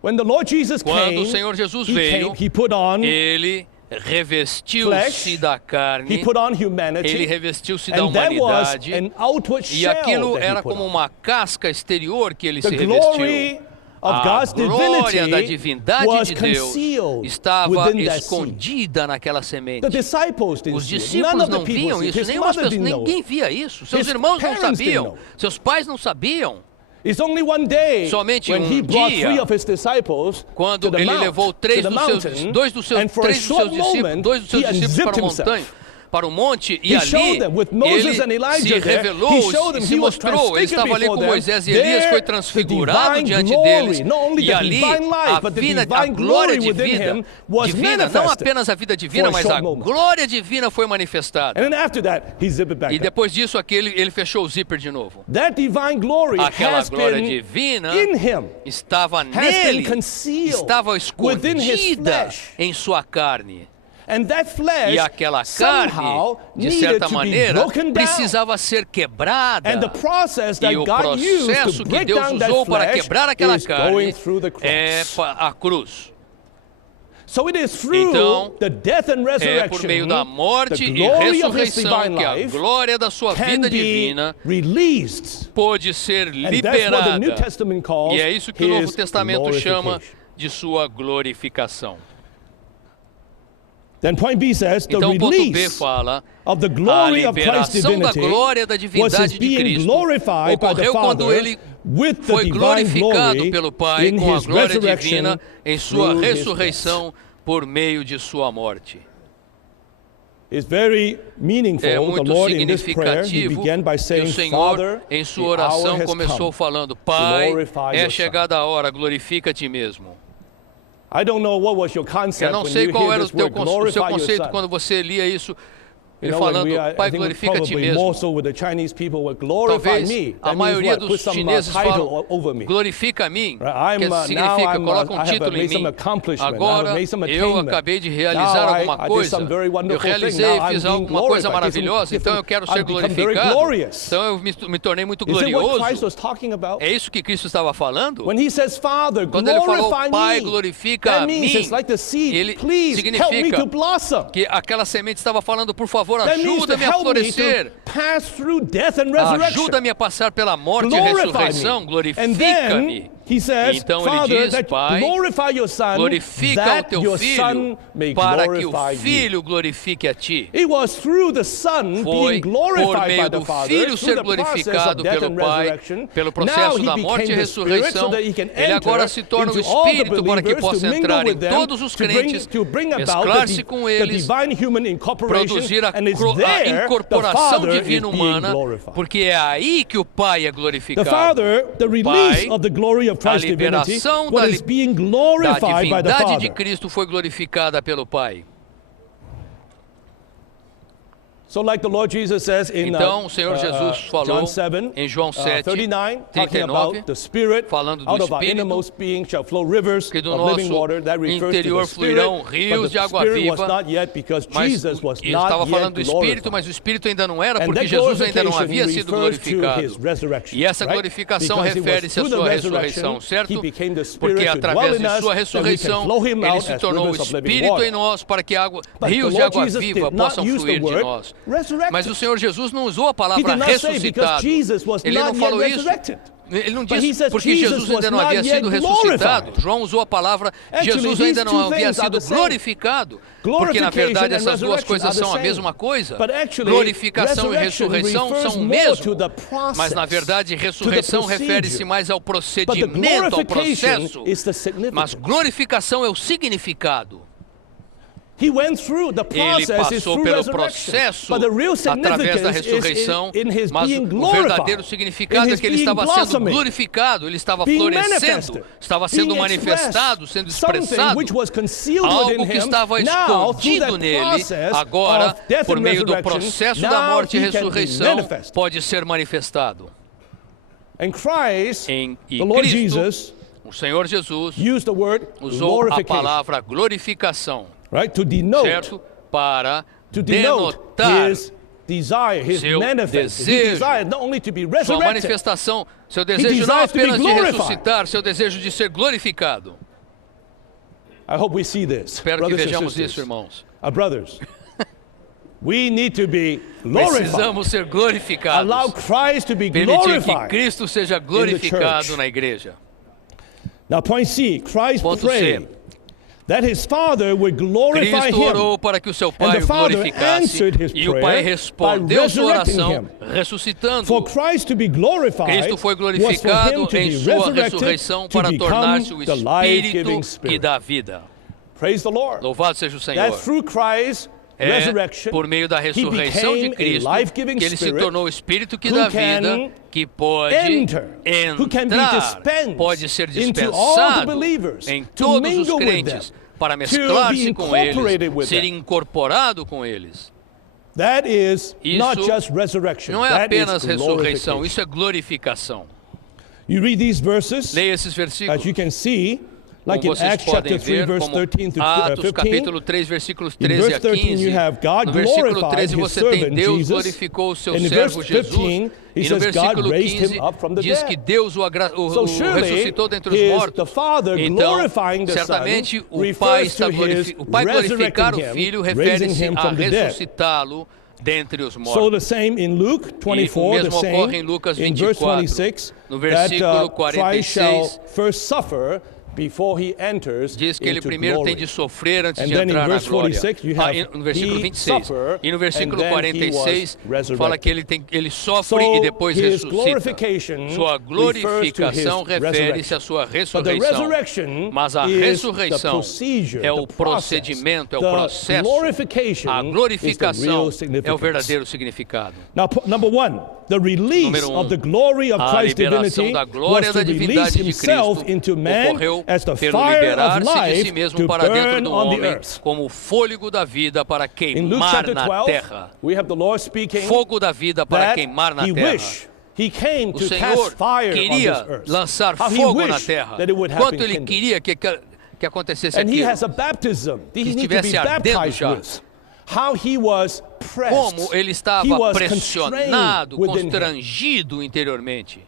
when the Lord Jesus quando came, o Senhor Jesus he veio, came, he put on ele revestiu-se flesh, da he carne, put on humanity, ele revestiu-se da and that was humanidade, an outward e shell aquilo that he era put como on. uma casca exterior que ele The se glory revestiu. of A God's glória da divinity divindade was de Deus concealed estava within that seed. escondida naquela semente. The disciples didn't Os see it. None discípulos of the não people viam see it. isso, His nenhuma mother pessoa, didn't know. ninguém via isso. Seus His irmãos não parents didn't sabiam, know. seus pais não sabiam. It's only one day Somente when he brought dia, 3 of his disciples Quando to the ele mount, levou to the mountain, dois dos seus and for a short discípulos, moment, dois dos seus he discípulos para a unzipped montanha, himself. para o monte, e He ali showed them with Moses and ele Elijah se there. revelou, He showed them se he was mostrou, ele transfigured estava ali before com them. Moisés e Elias, There, foi the transfigurado divine diante glory, deles, not only e the ali divine life, a but the vida, a divine glória glory within divina, him was não manifested apenas a vida divina, for a mas short a moment. glória divina foi manifestada. And then after that, he zipped it back E up. depois disso, ele fechou o zíper de novo. That divine glory Aquela has glória been divina in him, estava been nele, concealed estava within his escondida flesh. em sua carne. and that flesh E aquela carne, somehow de needed certa to be maneira, broken down. precisava ser quebrada. And the process that E o God used processo to que break Deus down that usou para flesh quebrar aquela is carne going through the cross. é a cruz. So it is through Então, the death and É resurrection, por meio da morte the e glory of his ressurreição divine que a life glória da sua can vida be divina released. pôde ser And that's what the New liberada. Testament calls E é isso que o Novo his Testamento chama glorification. de sua glorificação. Then point B says the Então, ponto B release fala of the a glory of Christ's liberação da divinity glória da was his divindade de being Cristo glorified by the ocorreu quando Father ele with the foi divine glorificado glory pelo Pai in com a his glória resurrection divina em sua through his ressurreição por meio de sua morte. It's very meaningful. É The muito Lord in this prayer, he significativo began by que saying, o Senhor, Father, em the sua hour oração, has começou come. falando: Pai, Glorify é your chegada a hora, glorifica a ti mesmo. I don't know what was your Eu concept não when sei you qual hear era this o seu word, glorify conceito your quando son. você lia isso, You ele know, when falando: we are, Pai, I think glorifica a ti probably more mesmo. so with the Chinese people would glorify Talvez me. a That means maioria what? Put dos some chineses title falam: over me. glorifica a mim, Right? que now significa I'm, coloca I um have título em made some mim. accomplishment. Agora I've made some eu attainment. acabei de realizar Now alguma I did coisa, some very eu wonderful thing. realizei Now e I'm fiz being alguma coisa glorified. maravilhosa, então eu quero ser I've become very glorificado. glorious. Então eu me tornei muito Is it what Christ glorioso. was talking about? É isso que Cristo estava falando? When he says, Father, Quando ele falou: glorify Pai, me, glorifica that a means mim, it's like the seed. ele Please help me significa to blossom. que aquela semente estava falando: por favor, That means to ajuda-me a help me florescer. to pass through death and resurrection. Ajuda-me a passar pela morte e Glorify ressurreição. me. And Glorifica-me. then he says, Então ele Father, diz: that Pai, glorify your son, glorifica o that teu your filho, son may para que o glorify you. filho glorifique a ti. It was through the Son Foi being por glorified meio by the do Father, Filho through ser the process glorificado of death pelo and Pai, resurrection. pelo Now processo he da morte became e the Spirit ressurreição. so that he can Ele agora enter se torna o into all the Espírito para que believers, possa to mingle entrar em with them, todos os crentes, to bring about mesclar-se com the eles, divine human incorporation, produzir a and it's there the incorporação Father is divina being humana, glorified. porque é aí que o Pai é The glorificado. Father, the release Pai, of the glory of a Christ's divinity, liberação what da is being Da glorified by the divindade de Father. Cristo foi glorificada pelo Pai. So like the Lord Jesus says in Então, o Senhor Jesus falou John 7, em João 7, 39, talking 39, about the Spirit, falando do out of our Espírito, innermost being shall flow rivers que do of living nosso water. That refers to the interior Spirit, fluirão rios but de the água Spirit was viva. not yet because Mas Jesus was ele not estava falando do yet Espírito, glorified. mas o Espírito ainda não era, And porque that Jesus ainda não havia glorification sido refers to glorificado. his resurrection, E essa right? glorificação Because it was refere-se à through the sua resurrection, ressurreição, certo? he became the Spirit Porque to dwell através in de us, sua that we can ressurreição, flow him ele out se as tornou o rivers of living Espírito water. em nós para que But rios the de Lord água Jesus viva did not possam use the fluir de word nós. resurrected. Mas o Senhor Jesus não usou a He palavra did not say because ressuscitado. Jesus was Ele não not falou yet isso. resurrected. Ele não But he disse says porque Jesus Jesus ainda não was havia not sido yet ressuscitado. glorified. João usou a palavra Actually, Jesus these ainda não two havia things are sido the same. glorificado. Porque na verdade essas duas coisas são a mesma coisa. But actually, Glorificação e resurrection ressurreição refers são o more mesmo. to the process, Mas na verdade ressurreição to the refere-se mais ao But the procedimento, ao glorification processo. is the significance. Mas glorificação é o significado. He went through the Ele process is passou through pelo resurrection. processo But the real através da significance ressurreição, is in his mas being o glorified. verdadeiro significado In é his que ele being estava sendo blossoming, glorificado, ele estava being florescendo, manifested, estava sendo being manifestado, expressed. sendo Something expressado. which was concealed Algo within que him, estava now, through escondido that nele, process agora, of death por and meio do resurrection, processo da now morte e he can be ressurreição, manifested. pode ser manifestado. And Christ, E the Lord Cristo, Jesus, o Senhor Jesus, used the word usou a glorification, palavra glorificação, right, to denote, certo? Para to denote denotar his desire, his seu manifest. He desejo, desired not only to be sua resurrected, manifestação, seu desejo não desires to be apenas de glorified. ressuscitar, seu desejo de ser glorificado. I hope we see this, Espero que brothers and vejamos sisters. isso, irmãos. Our brothers, we need to be glorified. Precisamos ser Allow glorificados. Christ to be Permitir que glorified. Cristo seja church. glorificado na igreja. Now, point C, Christ Ponto prayed C. that his Father would glorify Cristo him. orou para que o seu And Pai the o Father glorificasse answered his e o Pai prayer respondeu by sua resurrecting oração, him. For ressuscitando-o. Christ to be glorified Cristo foi was for him glorificado to em be sua resurrected ressurreição to para become tornar-se o the life-giving Espírito que Spirit. dá vida. Praise the Lord. Louvado seja o Senhor. That through Christ's É resurrection, por meio da he ressurreição de became Cristo a life-giving que ele se Spirit tornou o Espírito que who dá can vida, que pode who can be entrar, dispensed pode ser into all the dispensado believers, em to todos os mingle with crentes, them, para to mesclar-se be com incorporated eles, with ser them. incorporado com eles. That is not Isso just resurrection. Não é That apenas is ressurreição, glorification. isso é glorificação. You read these verses, Leia esses as versículos. you can see, like Como in vocês Acts podem chapter 3, ver, verse como 13 to Atos 15. capítulo 3, versículos In 13 verse a 13 15. you have God No versículo glorified 13 his você tem servant Deus Jesus. glorificou o seu And in servo verse Jesus. 15, he E no says God versículo raised 15 him up from the diz dead. que Deus o So surely, ressuscitou dentre os the mortos. Father Então, glorifying the certamente Son o Pai refers está to his o Pai glorificar o resurrecting Filho him, raising refere-se him a from the dead. ressuscitá-lo dentre os So mortos. the same in Luke 24, the mesmo same ocorre em Lucas in verse 24, 26, no that versículo Christ shall 46, first suffer before he enters diz que ele into primeiro glory. tem de sofrer antes And de then in entrar na verse glória. 46 you have No versículo he 26. suffer, E no versículo and then he 46 was resurrected. fala que ele sofre So e depois his ressuscita. glorification Sua glorificação refers to his refere-se à sua But the ressurreição. resurrection Mas a is the ressurreição procedure, é o the process. procedimento, é o The processo. glorification A is the glorificação real é o significance. verdadeiro significado. Now, number one, the release Número of the glory of a Christ's liberação divinity da glória was da to release divindade de himself Cristo into man ocorreu as the pelo fire of liberar-se de si life mesmo to para dentro burn do on the homem earth. como o fôlego da vida para In Luke queimar chapter na 12, terra. we have the Lord speaking Fogo da vida para that queimar na he terra. wished he came O to Senhor cast fire on this queria earth. lançar How he fogo na wished terra. that it would have Quanto been ele kindled. queria que acontecesse And he aquilo. has a baptism that he needs to be estivesse ardendo baptized já. with. How he was pressed. Como ele He estava was pressionado, constrained within him. constrangido interiormente.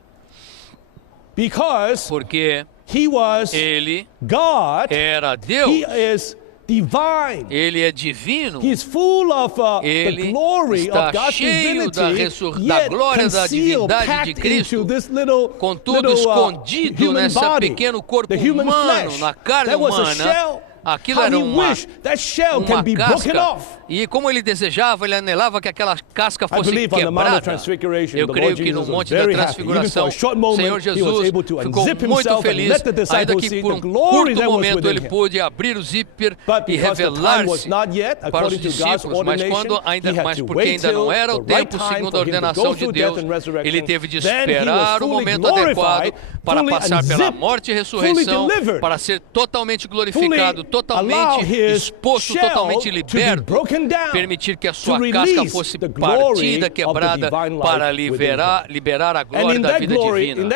Because Porque he was ele God, era he Deus. is divine. Ele é divino. He's full of the Ele glory está of God's cheio da divinity, da yet glória da concealed, divindade de packed Cristo, into this little, contudo little escondido human nessa body, pequeno corpo the human humano, flesh. na carne That was a humana. shell. Aquilo How era he uma wished that shell can be broken casca. off. E como ele desejava, ele anelava que aquela casca I fosse believe on the Mount of quebrada. Transfiguration, Eu the creio Lord que no Jesus was Monte da very happy. Even for Transfiguração, a short o moment, Senhor he was Jesus able to ficou unzip muito himself and feliz, let the ainda disciples que see por the um glory curto that was momento within ele him. pôde abrir o zíper But e because the time was revelar-se not yet, para os according to God's discípulos, mas ordination, quando he had mas to porque wait ainda não till era o the right tempo time segundo a for him to ordenação go de through Deus, death and resurrection. ele teve de Then he was esperar o fully momento adequado glorified, para fully passar pela unzipped, morte e fully ressurreição, delivered, para ser totalmente glorificado, fully totalmente exposto, totalmente liberto, permitir que a sua casca fosse partida, quebrada, para liberar a glória da vida divina.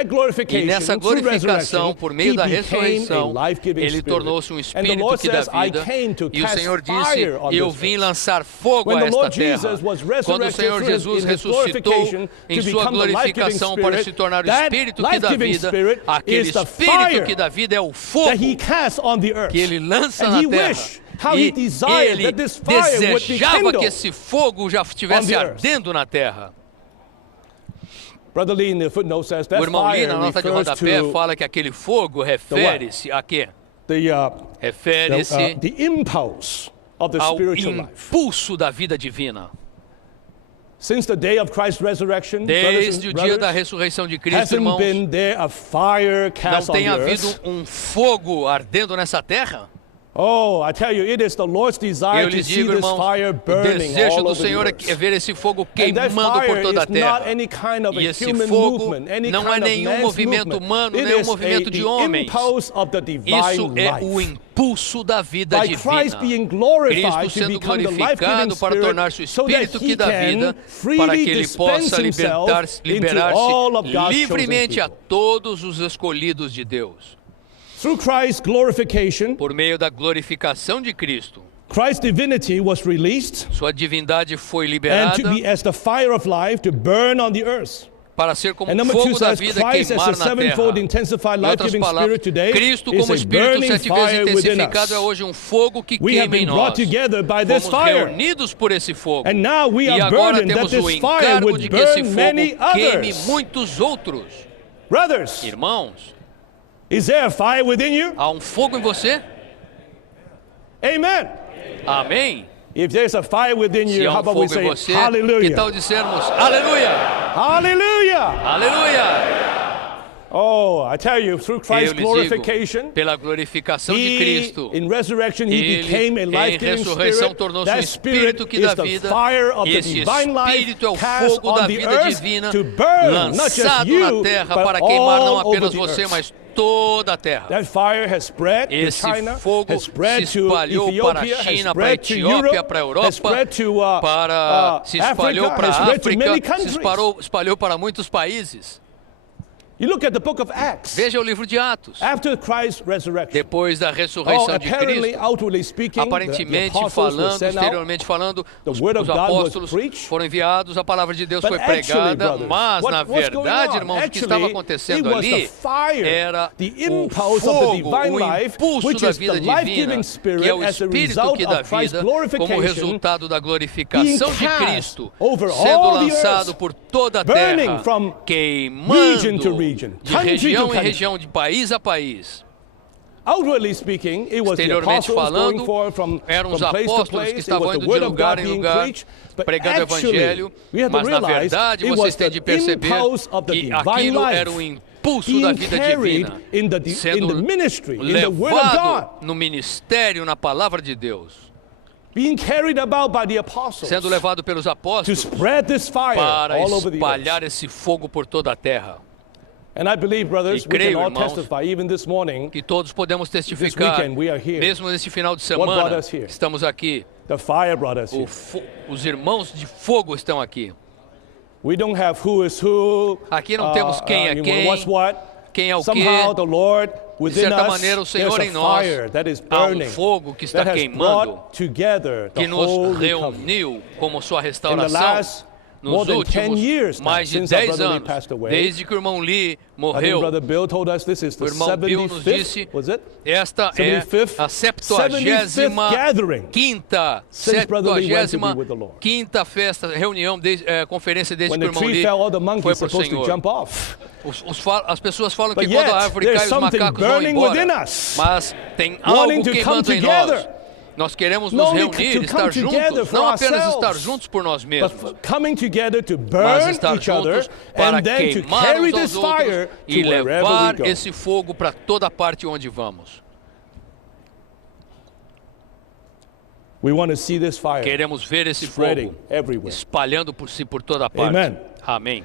E nessa glorificação, por meio da ressurreição, ele tornou-se um espírito que dá vida. E o Senhor disse, eu vim lançar fogo a esta terra. Quando o Senhor Jesus ressuscitou em sua glorificação para se tornar o espírito que dá vida, aquele espírito que dá vida é o fogo que ele lança na terra. E ele desejava que esse fogo já estivesse ardendo na terra. O irmão Lee, na nota de rodapé, fala que aquele fogo refere-se a quê? Refere-se ao impulso da vida divina. Desde o dia da ressurreição de Cristo, irmãos, não tem havido um fogo ardendo nessa terra? Oh, I tell you, it is the Lord's desire to see this fire burning all over the earth. O desejo do Senhor é ver esse fogo queimando por toda a terra. E esse fogo não é nenhum movimento humano, nenhum movimento de homens. Isso é o impulso da vida divina. Cristo sendo glorificado para tornar-se o Espírito que dá vida, para que Ele possa liberar-se livremente a todos os escolhidos de Deus. Through Christ's glorification, por meio da glorificação de Cristo, Christ's divinity was released, sua divindade foi liberada, and to be as the fire of life to burn on the earth. Para ser como o fogo da vida queimar na terra. Em outras palavras, Cristo como Espírito 7 vezes intensificado é hoje um fogo que queima em nós. Fomos reunidos por esse fogo. E agora temos o encargo de que esse fogo queime muitos outros. Irmãos, is there a fire within you? Há um fogo em você? Amen. Amém. If there's a fire within you, how about we say você, hallelujah? Que tal dizermos aleluia? Hallelujah. Aleluia. Oh, I tell you, through Christ's glorification, pela glorificação de Cristo, in resurrection he became a life-giving spirit. Tornou-se um espírito que dá vida. E esse espírito é o fogo da vida divina, lançado na terra para queimar não apenas você, mas toda a terra. Esse fogo se espalhou para a China, para a Etiópia, para a Europa, se espalhou para a África, se espalhou para muitos países. You look at the book of Acts. Veja o livro de Atos. After Christ's resurrection. Depois da ressurreição de Cristo, aparentemente falando, exteriormente falando, os apóstolos foram enviados, a palavra de Deus foi pregada, mas na verdade, irmãos, o que estava acontecendo ali era o fogo, o impulso da vida divina, que é o Espírito que dá vida, como resultado da glorificação de Cristo, sendo lançado por toda a terra, queimando de região em região, de país a país. Exteriormente falando, eram os apóstolos que estavam indo de lugar em lugar, pregando o Evangelho, mas na verdade vocês têm de perceber que aquilo era o impulso da vida divina, sendo levado no ministério, na palavra de Deus. Sendo levado pelos apóstolos para espalhar esse fogo por toda a terra. E creio, irmãos, que todos podemos testificar, mesmo neste final de semana, estamos aqui. Os irmãos de fogo estão aqui. Aqui não temos quem é quem é o quê. De certa maneira, o Senhor em nós, há um fogo que está queimando, que nos reuniu como sua restauração. Nos últimos mais de 10 anos, desde que o irmão Lee morreu, o irmão Bill nos disse, esta é a 75ª festa, reunião, conferência desde que o irmão Lee foi para o Senhor. As pessoas falam que quando a árvore cai, os macacos vão embora, mas tem algo queimando em nós. Nós queremos nos reunir, estar juntos, não apenas estar juntos por nós mesmos, mas estar juntos para queimar uns aos outros e levar esse fogo para toda parte onde vamos. Queremos ver esse fogo espalhando por si por toda parte. Amém.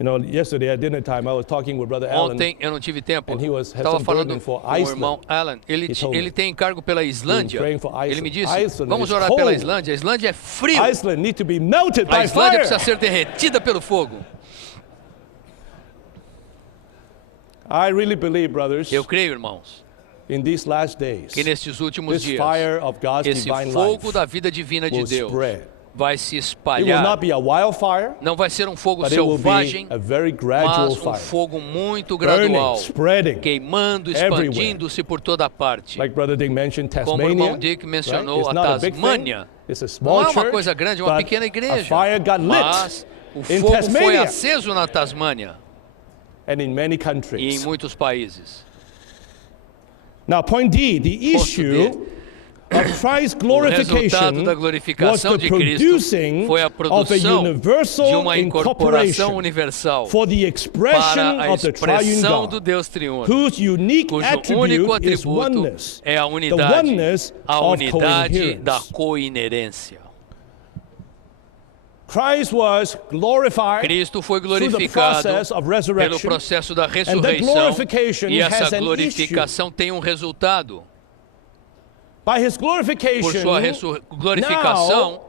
You know, yesterday at dinner time, I was talking with Brother Alan. Ontem eu não tive tempo. And he had Estava some falando burden for com o irmão Alan. Ele tem encargo pela Islândia. Ele me disse: vamos orar pela Islândia. A Islândia é frio. Iceland need to be melted by a Islândia fire. precisa ser derretida pelo fogo. I really believe, brothers, eu creio, irmãos, in these last days, que nestes últimos dias, fire of God's esse divine fogo life da vida divina de Deus vai se It will espalhar. not be a wildfire, Não vai ser um fogo but it will selvagem, be a very gradual mas um fire. fogo muito Burning, gradual, spreading, queimando, expandindo-se por toda parte. Like Brother Dick mentioned, Como o Tasmania, irmão Dick mencionou, right? It's a not a big Tasmânia thing. It's a small não é uma church, coisa grande, é uma but pequena a igreja. fire got lit Mas o in fogo foi Tasmania aceso na Tasmânia and in many e em countries. muitos países. Now, point D, the issue of Christ's glorification da was glorificação the de Cristo producing foi a of a produção de universal uma incorporação incorporation universal for the expression para a of the triune expressão God, do Deus triuno, whose unique cujo attribute único is atributo oneness, é a the unidade, oneness a of unidade da coherence. coinerência. Christ was glorified Cristo foi through the glorificado process of pelo resurrection, processo da and that ressurreição, glorification e has essa an glorificação tem um resultado. By his Por glorification, sua glorificação, now,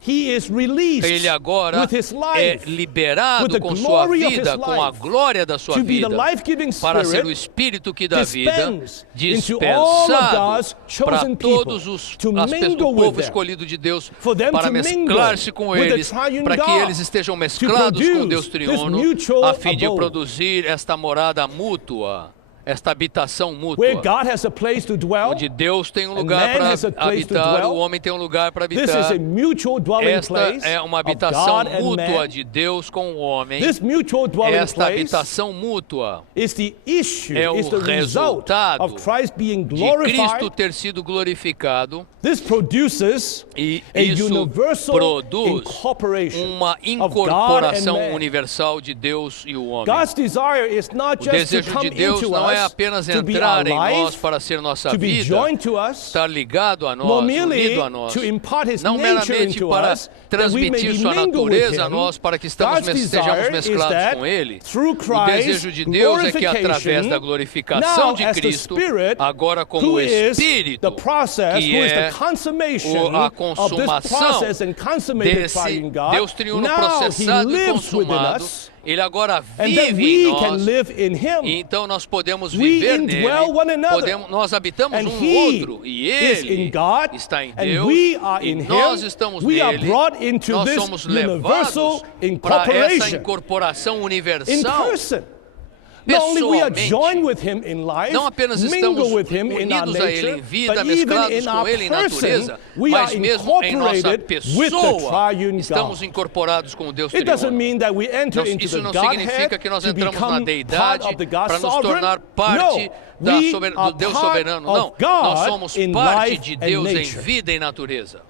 he is released ele agora with his é life, liberado with the com sua glory of vida, his com a life, glória da sua to be the vida, life-giving para ser o Spirit Espírito que dá vida, dispensed into all of dispensado God's para chosen todos people, os to as pessoas mingle do with povo them, escolhido de Deus, for them para to mingle mesclar-se com with the eles, triune para que God, eles estejam to mesclados com Deus produce triuno, this mutual a fim de abode, produzir esta morada mútua, esta habitação where mútua, God has a place to dwell. onde Deus tem um and lugar man para has a place to habitar, dwell. o homem tem um lugar para This is habitar. a mutual dwelling Esta place é uma of habitação God and mútua man. de Deus com o homem. This mutual dwelling Esta place habitação mútua is the issue, é o is the result resultado of Christ being de Cristo glorified. ter sido glorificado, This produces e a isso universal produz incorporation uma of God and incorporação man. universal de Deus e o homem. God's desire is not O just to desejo come de Deus into não é us, apenas to be entrar our em nós life, para ser nossa to be vida, joined to us, estar ligado a nor nós, merely unido a nós, to impart His não nature meramente into para us, that we may transmitir be sua mingled with natureza a Him. nós, para que God's estejamos desire is mesclados that com Ele. through O Christ's desejo de Deus é que através da glorification, glorificação now de as the Cristo, Spirit, agora como who o is Espírito, the process, que who is é the consummation a of this consumação process and consummated desse triune God, Deus triuno now processado He e lives within consumado, us, Ele agora and that vive we em can nós, live in Him. e então nós podemos We viver indwell one nele, another. nós habitamos And um no He outro, e is Ele in God, está em and Deus, we are e in nós Him. estamos We are nele, brought into nós this somos levados universal para essa incorporation incorporação in universal. person. Not only we are Pessoalmente. joined with Him in life, Não apenas mingle estamos with Him in our unidos a Ele nature, em vida, but even mesclados in our com Ele em person, natureza, we mas are mesmo em nossa incorporated with the pessoa, triune estamos God. incorporados com o Deus It doesn't triuno. mean that we enter into Isso the não Godhead significa que nós to entramos na become deidade part of the God para nos sovereign. tornar parte No, we do are Deus part soberano. Não, of nós God somos in parte life de and Deus em nature. vida e natureza.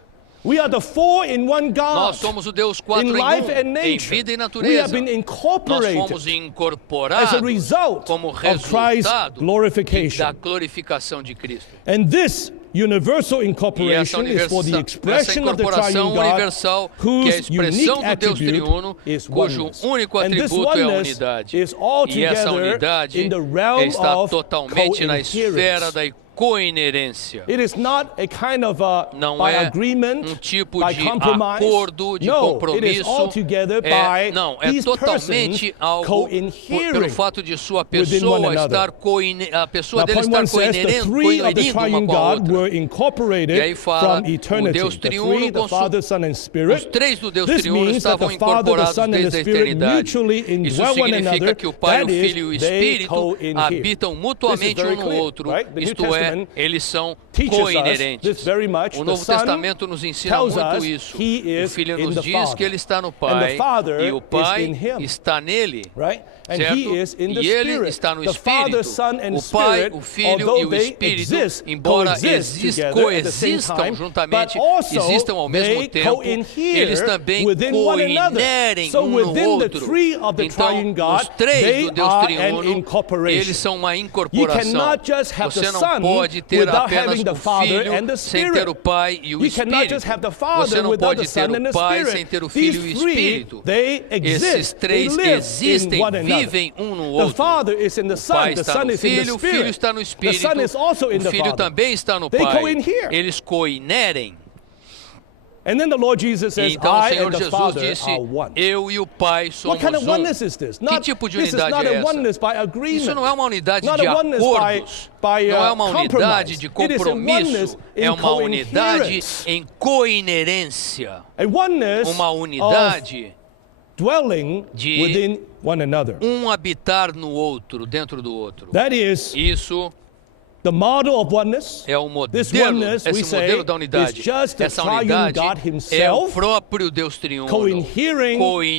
We are the four in one God. Nós somos o Deus quatro in em life and em nature. vida e We natureza. have been Nós incorporated fomos as a incorporados result como of Christ's resultado da glorification. glorificação de Cristo. And this universal E essa incorporation is for the expression of the incorporação triune God, universal, que é a whose expressão unique do Deus triuno, attribute is cujo oneness. único And this atributo é a oneness unidade. is E essa altogether unidade in the realm está of totalmente na esfera coherence. da coinerência. It is not a kind of Não by é agreement, tipo by de compromise. acordo, de No, compromisso. it is altogether by Não, é these totalmente persons algo pelo co-inhering fato de sua within one pessoa another. estar a pessoa Now, dele point estar one says the three of the coinerindo uma triune com a God outra. were E incorporated aí fala, from eternity. o Deus The triuno three, the com Father, Son, and Os Spirit. três do Deus This triuno means that estavam the Father, the incorporados Son, and the desde a Spirit eternidade. mutually Isso indwell one significa another. que o Pai, o That is, Filho e o they Espírito co-inhere. habitam mutuamente very um no clear, outro. right? The New Isto é, Testament eles são teaches us coinerentes. this very much. O The Novo Son Testamento nos ensina tells muito us isso. he O is Filho in nos the diz Father. que ele está no And the Pai Father e o Pai is in him. está nele. Right? And Certo? he is in the E ele Spirit. está no The Father, Espírito. Son, and O Pai, Spirit, o Filho although e o they Espírito, exist, embora coexist together at the same coexistam time, juntamente, but also existam ao mesmo they tempo, co-inhere eles também within one another. coinerem So um no within the outro. three of the Então, triune God, os três they do Deus are an triuno, incorporation. eles são uma You incorporação. cannot just have Você the não Son pode ter without apenas having the o Father and the Filho sem ter o Spirit. Pai e o You cannot just Espírito. have the Você Father não without the pode ter Son and o the Pai sem Spirit. ter o Filho e o These three, Espírito. they Esses exist. They três live in existem, one another. vivem um no The outro. Father is in the O Son, Pai the está Son no is in the Filho, o Filho Spirit. está no The Espírito, Son is also in o the Filho Father. também está no They Pai. co-inhere. Eles coinerem. And then the Lord Jesus says, Então o I Senhor and the Jesus Father disse, are one. eu e o Pai somos What kind of oneness um. is this? Que tipo de This is unidade not é a essa? oneness by agreement. Isso não é uma unidade Not de a oneness acordos, by não é uma compromise. unidade de It is a oneness compromisso, in é uma unidade coherence. em coinerência, A oneness uma of unidade dwelling de within one another. habitar no outro, dentro do outro. That is Isso the model of oneness. é o This modelo, oneness, we esse say, modelo da is unidade. just the Essa triune unidade God é o himself próprio Deus triuno, co-inhering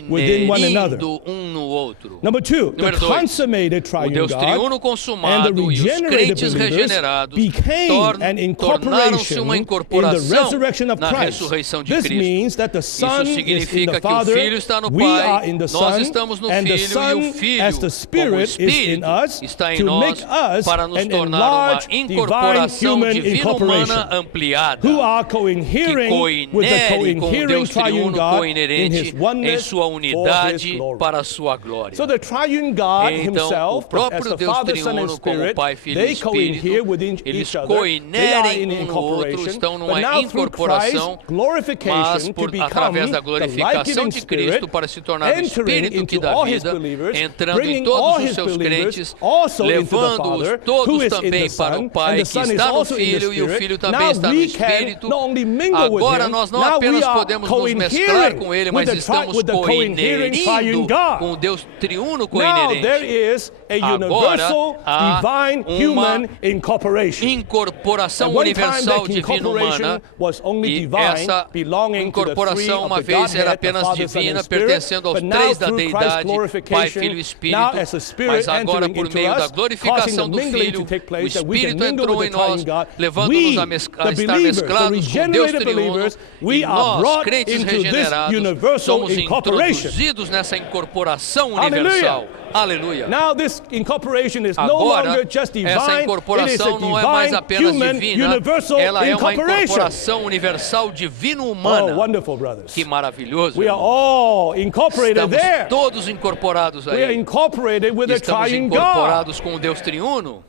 within one another. coinerindo um no outro. Number two, the Número dois, consummated o triune Deus triuno God consumado and the e os regenerated crentes believers regenerados became an tornaram-se uma incorporation in the incorporação resurrection of na Christ. ressurreição de This Cristo. means that the Son Isso is in the significa que o Father, Filho está no we are Pai, in the nós Son, estamos no and the Filho e Son, o Filho, as the como o Spirit, is in Espírito, us está em to nós make us para nos an tornar uma enlarged divine incorporação human divina incorporation, humana ampliada, who are que co-inhering with the coinere com o co-inhering Deus triune triuno God in coinerente His em oneness sua for His unidade glory. para a sua glória. So the triune God Então, o himself, as próprio the Deus Father, Son and triuno, como Spirit, Pai, Filho e they co-inhere Espírito, within eles each other. They are coinerem in um no outro, incorporation. estão But numa now through incorporação, Christ's glorification to become através da the glorificação life-giving de Cristo Spirit, para se tornar o entering Espírito que into dá all His vida, believers, entrando em bringing all todos os His seus believers crentes, also into the levando-os Father, who todos is in também the para Son, o Pai, and the que Son is está no also in the Filho, e o Spirit. Filho também Now está no we can Espírito. not only mingle with Agora Him, nós não now we apenas are podemos nos mesclar com Ele, mas estamos with the co-inhering triune coinerindo God. com o Deus triuno Now coinerente. there is a universal há divine human incorporation. Incorporação At one time, universal that divina incorporation humana, was only e divine, essa belonging to the three incorporação of uma the vez era Godhead, the apenas Father, Son, divina, and Spirit. pertencendo aos But now três da through Christ's deidade, Pai, glorification, Filho e Espírito, now as the Spirit mas agora entering por into meio da us, glorificação causing the do mingling Filho, to take o place, that we can Espírito mingle entrou with em the nós, triune God. levando-nos We, a the estar believers, the mesclados com Deus regenerated triuno, believers, e we are nós, brought crentes into this regenerados, universal somos incorporation. introduzidos nessa incorporação universal. Aleluia. Now this incorporation is no Agora, longer just divine, essa it is a incorporação não é mais divine, apenas human, divina, universal ela é uma incorporation. incorporação universal divino-humana. Oh, wonderful, brothers. Que maravilhoso. We are irmão. all incorporated Estamos there. todos incorporados We are aí. incorporated with the Estamos triune God. incorporados com o Deus triuno.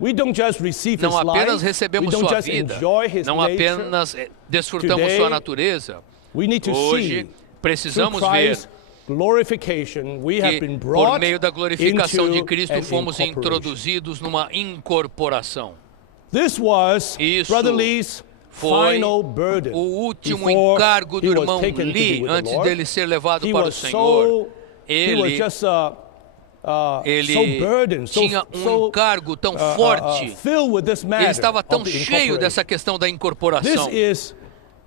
We don't just receive Não His apenas life, we recebemos don't sua just vida, enjoy His não nature. apenas desfrutamos Today, sua natureza. We need to Hoje, see precisamos through ver Christ's glorification, we have que been por brought meio da glorificação de into Cristo an fomos incorporation. introduzidos numa incorporação. This was Isso Brother Lee's foi final burden o último before encargo do he was irmão taken to be Lee with the antes Lord. dele ser levado He para o was Senhor. he was Ele just ele so burdened, tinha um encargo tão forte. filled with this matter Ele estava tão of the cheio dessa incorporation. questão da This incorporação. is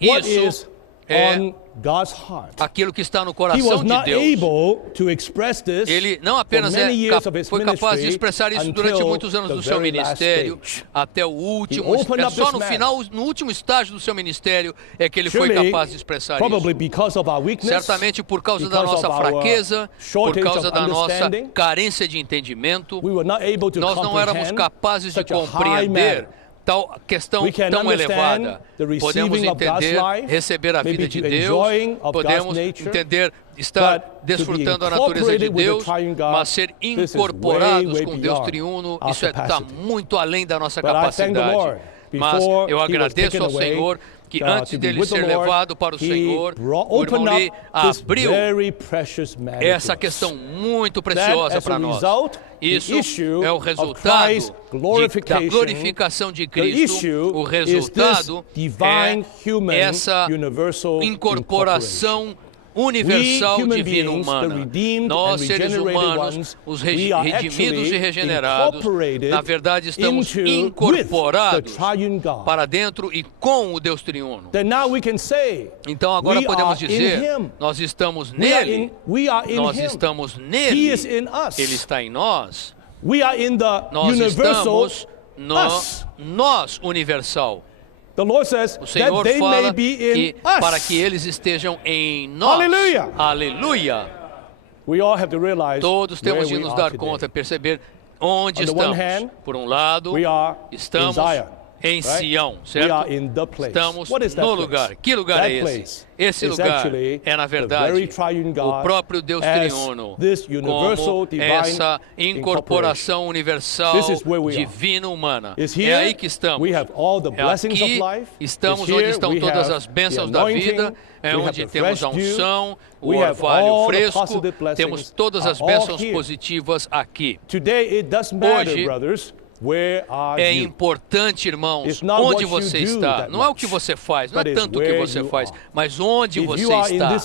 what Isso is é on God's heart. aquilo que está no He coração was de not Deus. able to express this Ele não for apenas many years of his foi capaz de ministry expressar isso durante until muitos anos the do seu very last ministério, stage. até o último, opened up só this no matter. final, no último estágio do seu ministério é que ele foi Surely, capaz de expressar probably isso. because of our weakness, Certamente por causa da because nossa of our fraqueza, por shortage causa of da nossa understanding, carência de entendimento, we were not able to nós não éramos comprehend capazes de such a high compreender matter. tal questão We can tão understand elevada. the receiving Podemos of God's entender, life, receber a maybe vida de to Deus, enjoying of podemos God's nature, entender, estar but to be desfrutando a natureza de incorporated with the Deus, triune God, mas ser this is incorporados way com Deus beyond triuno, our isso está capacity. muito além da nossa But I thank the capacidade. Lord. Mas Before eu he was agradeço taken ao away, Senhor que to antes be dele with the ser Lord, levado para o he Senhor, o opened irmão Lee up this abriu very precious matter essa to us. questão muito That, preciosa as a para nós. result, Isso the issue é o of resultado Christ's da glorification, glorificação de the Cristo. issue O is resultado this divine, é human, essa universal incorporação universal We, human divina beings, the humana. redeemed Nós, and seres regenerated humanos, ones, os we are redimidos actually e regenerados, incorporated na verdade estamos into, incorporados with the triune God. para dentro e com o Deus triuno. Then now we can say, Então agora we podemos are in dizer, Him. nós estamos We are nele, in Him. estamos He nele, is in us. Ele está em nós. We are in the Nós universal estamos no us. nós universal. The Lord says O that Senhor they may fala be in que us. para que eles estejam em nós. Aleluia. Aleluia. We all have to realize Todos temos where de we nos are dar today. conta, perceber onde On the one estamos. hand, Por um lado, we are estamos in Zion. em Sião, certo? Estamos no lugar. Que lugar é esse? Esse lugar é, na verdade, o próprio Deus triuno, como essa incorporação universal divino-humana. É aí que estamos. Aqui estamos onde estão todas as bênçãos da vida, é onde temos a unção, o orvalho fresco, temos todas as bênçãos positivas aqui. Hoje, é importante, irmãos, onde você está. Não é o que você faz, não é tanto o que você faz, mas onde você está.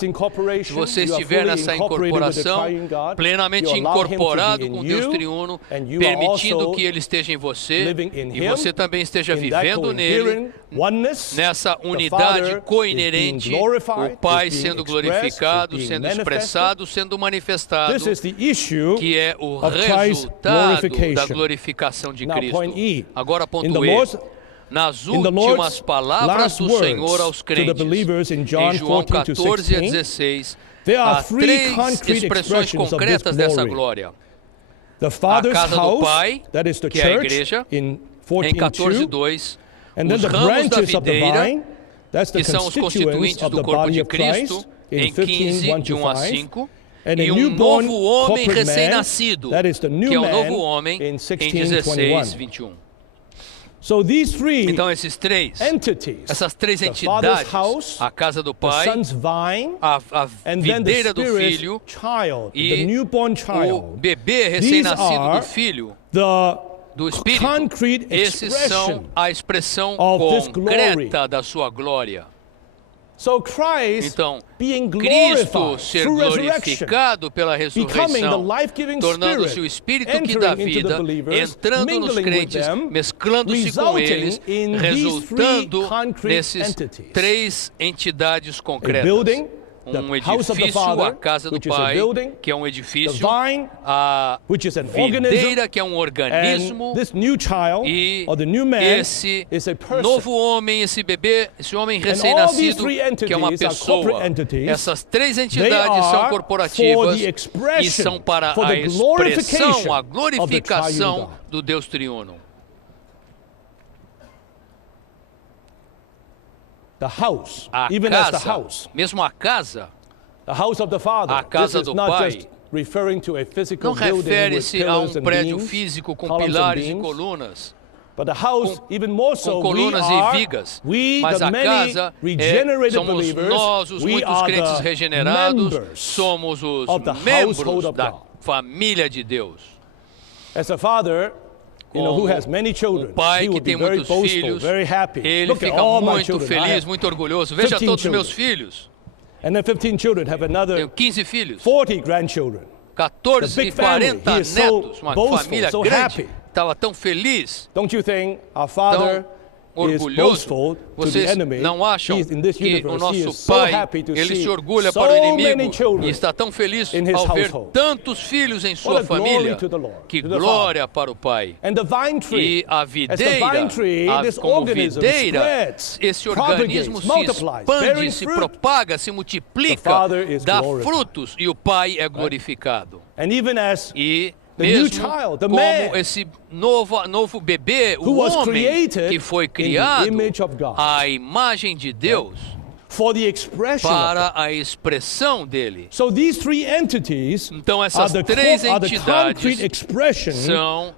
Se você estiver nessa incorporação, plenamente incorporado com Deus triuno, permitindo que Ele esteja em você, e você também esteja vivendo nele, nessa unidade coinerente, o Pai sendo glorificado, sendo expressado, sendo manifestado, que é o resultado da glorificação de Cristo. Agora, ponto E. Nas últimas palavras do Senhor aos crentes, em João 14 a 16, há três expressões concretas dessa glória. A casa do Pai, que é a igreja, em 14:2, os ramos da videira, que são os constituintes do corpo de Cristo, em 15, de 1 a 5, e um novo homem recém-nascido, que é o novo homem, em 16, 21. Então, essas três entidades, a casa do Pai, a videira do Filho e o bebê recém-nascido do Filho, do Espírito, esses são a expressão concreta da sua glória. Então, Cristo ser glorificado pela ressurreição, tornando-se o Espírito que dá vida, entrando nos crentes, mesclando-se com eles, resultando nesses três entidades concretas. Um edifício, a casa do Pai, que é um edifício, a videira, que é um organismo, e esse novo homem, esse bebê, esse homem recém-nascido, que é uma pessoa. Essas três entidades são corporativas e são para a expressão, a glorificação do Deus triuno. Mesmo a casa do Pai, não refere-se a um prédio físico com pilares e colunas, com colunas e vigas, mas a casa somos nós, os muitos crentes regenerados, somos os membros da família de Deus. O pai que tem muitos filhos, ele fica muito feliz, muito orgulhoso. Veja todos os meus filhos. Tenho 15 filhos, 14 e 40 netos, uma família grande. Estava tão feliz, tão orgulhoso. Vocês não acham que o nosso Pai, ele se orgulha para o inimigo e está tão feliz ao ver tantos filhos em sua família? Que glória para o Pai. E a videira, como videira, esse organismo se expande, se propaga, se multiplica, dá frutos e o Pai é glorificado. E mesmo como esse novo bebê, o homem que foi criado à imagem de Deus, para a expressão dele. Então essas três entidades são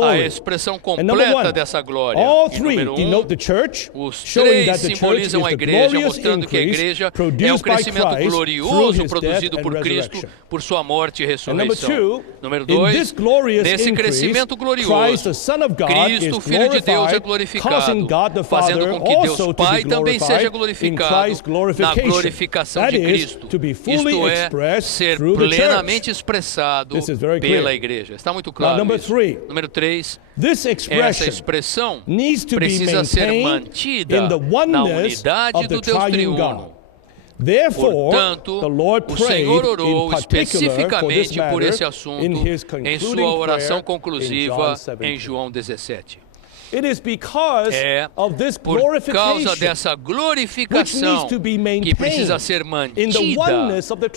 a expressão completa dessa glória. E número 1, os três simbolizam a igreja, mostrando que a igreja é um crescimento glorioso produzido por Cristo por sua morte e ressurreição. Número 2, nesse crescimento glorioso, Cristo, Filho de Deus, é glorificado, fazendo com que Deus Pai também seja glorificado na glorificação de Cristo, isto é, ser plenamente expressado pela igreja. Está muito claro isso. Número 3, essa expressão precisa ser mantida na unidade do Deus triuno. Portanto, o Senhor orou especificamente por esse assunto em sua oração conclusiva em João 17. É por causa dessa glorificação que precisa ser mantida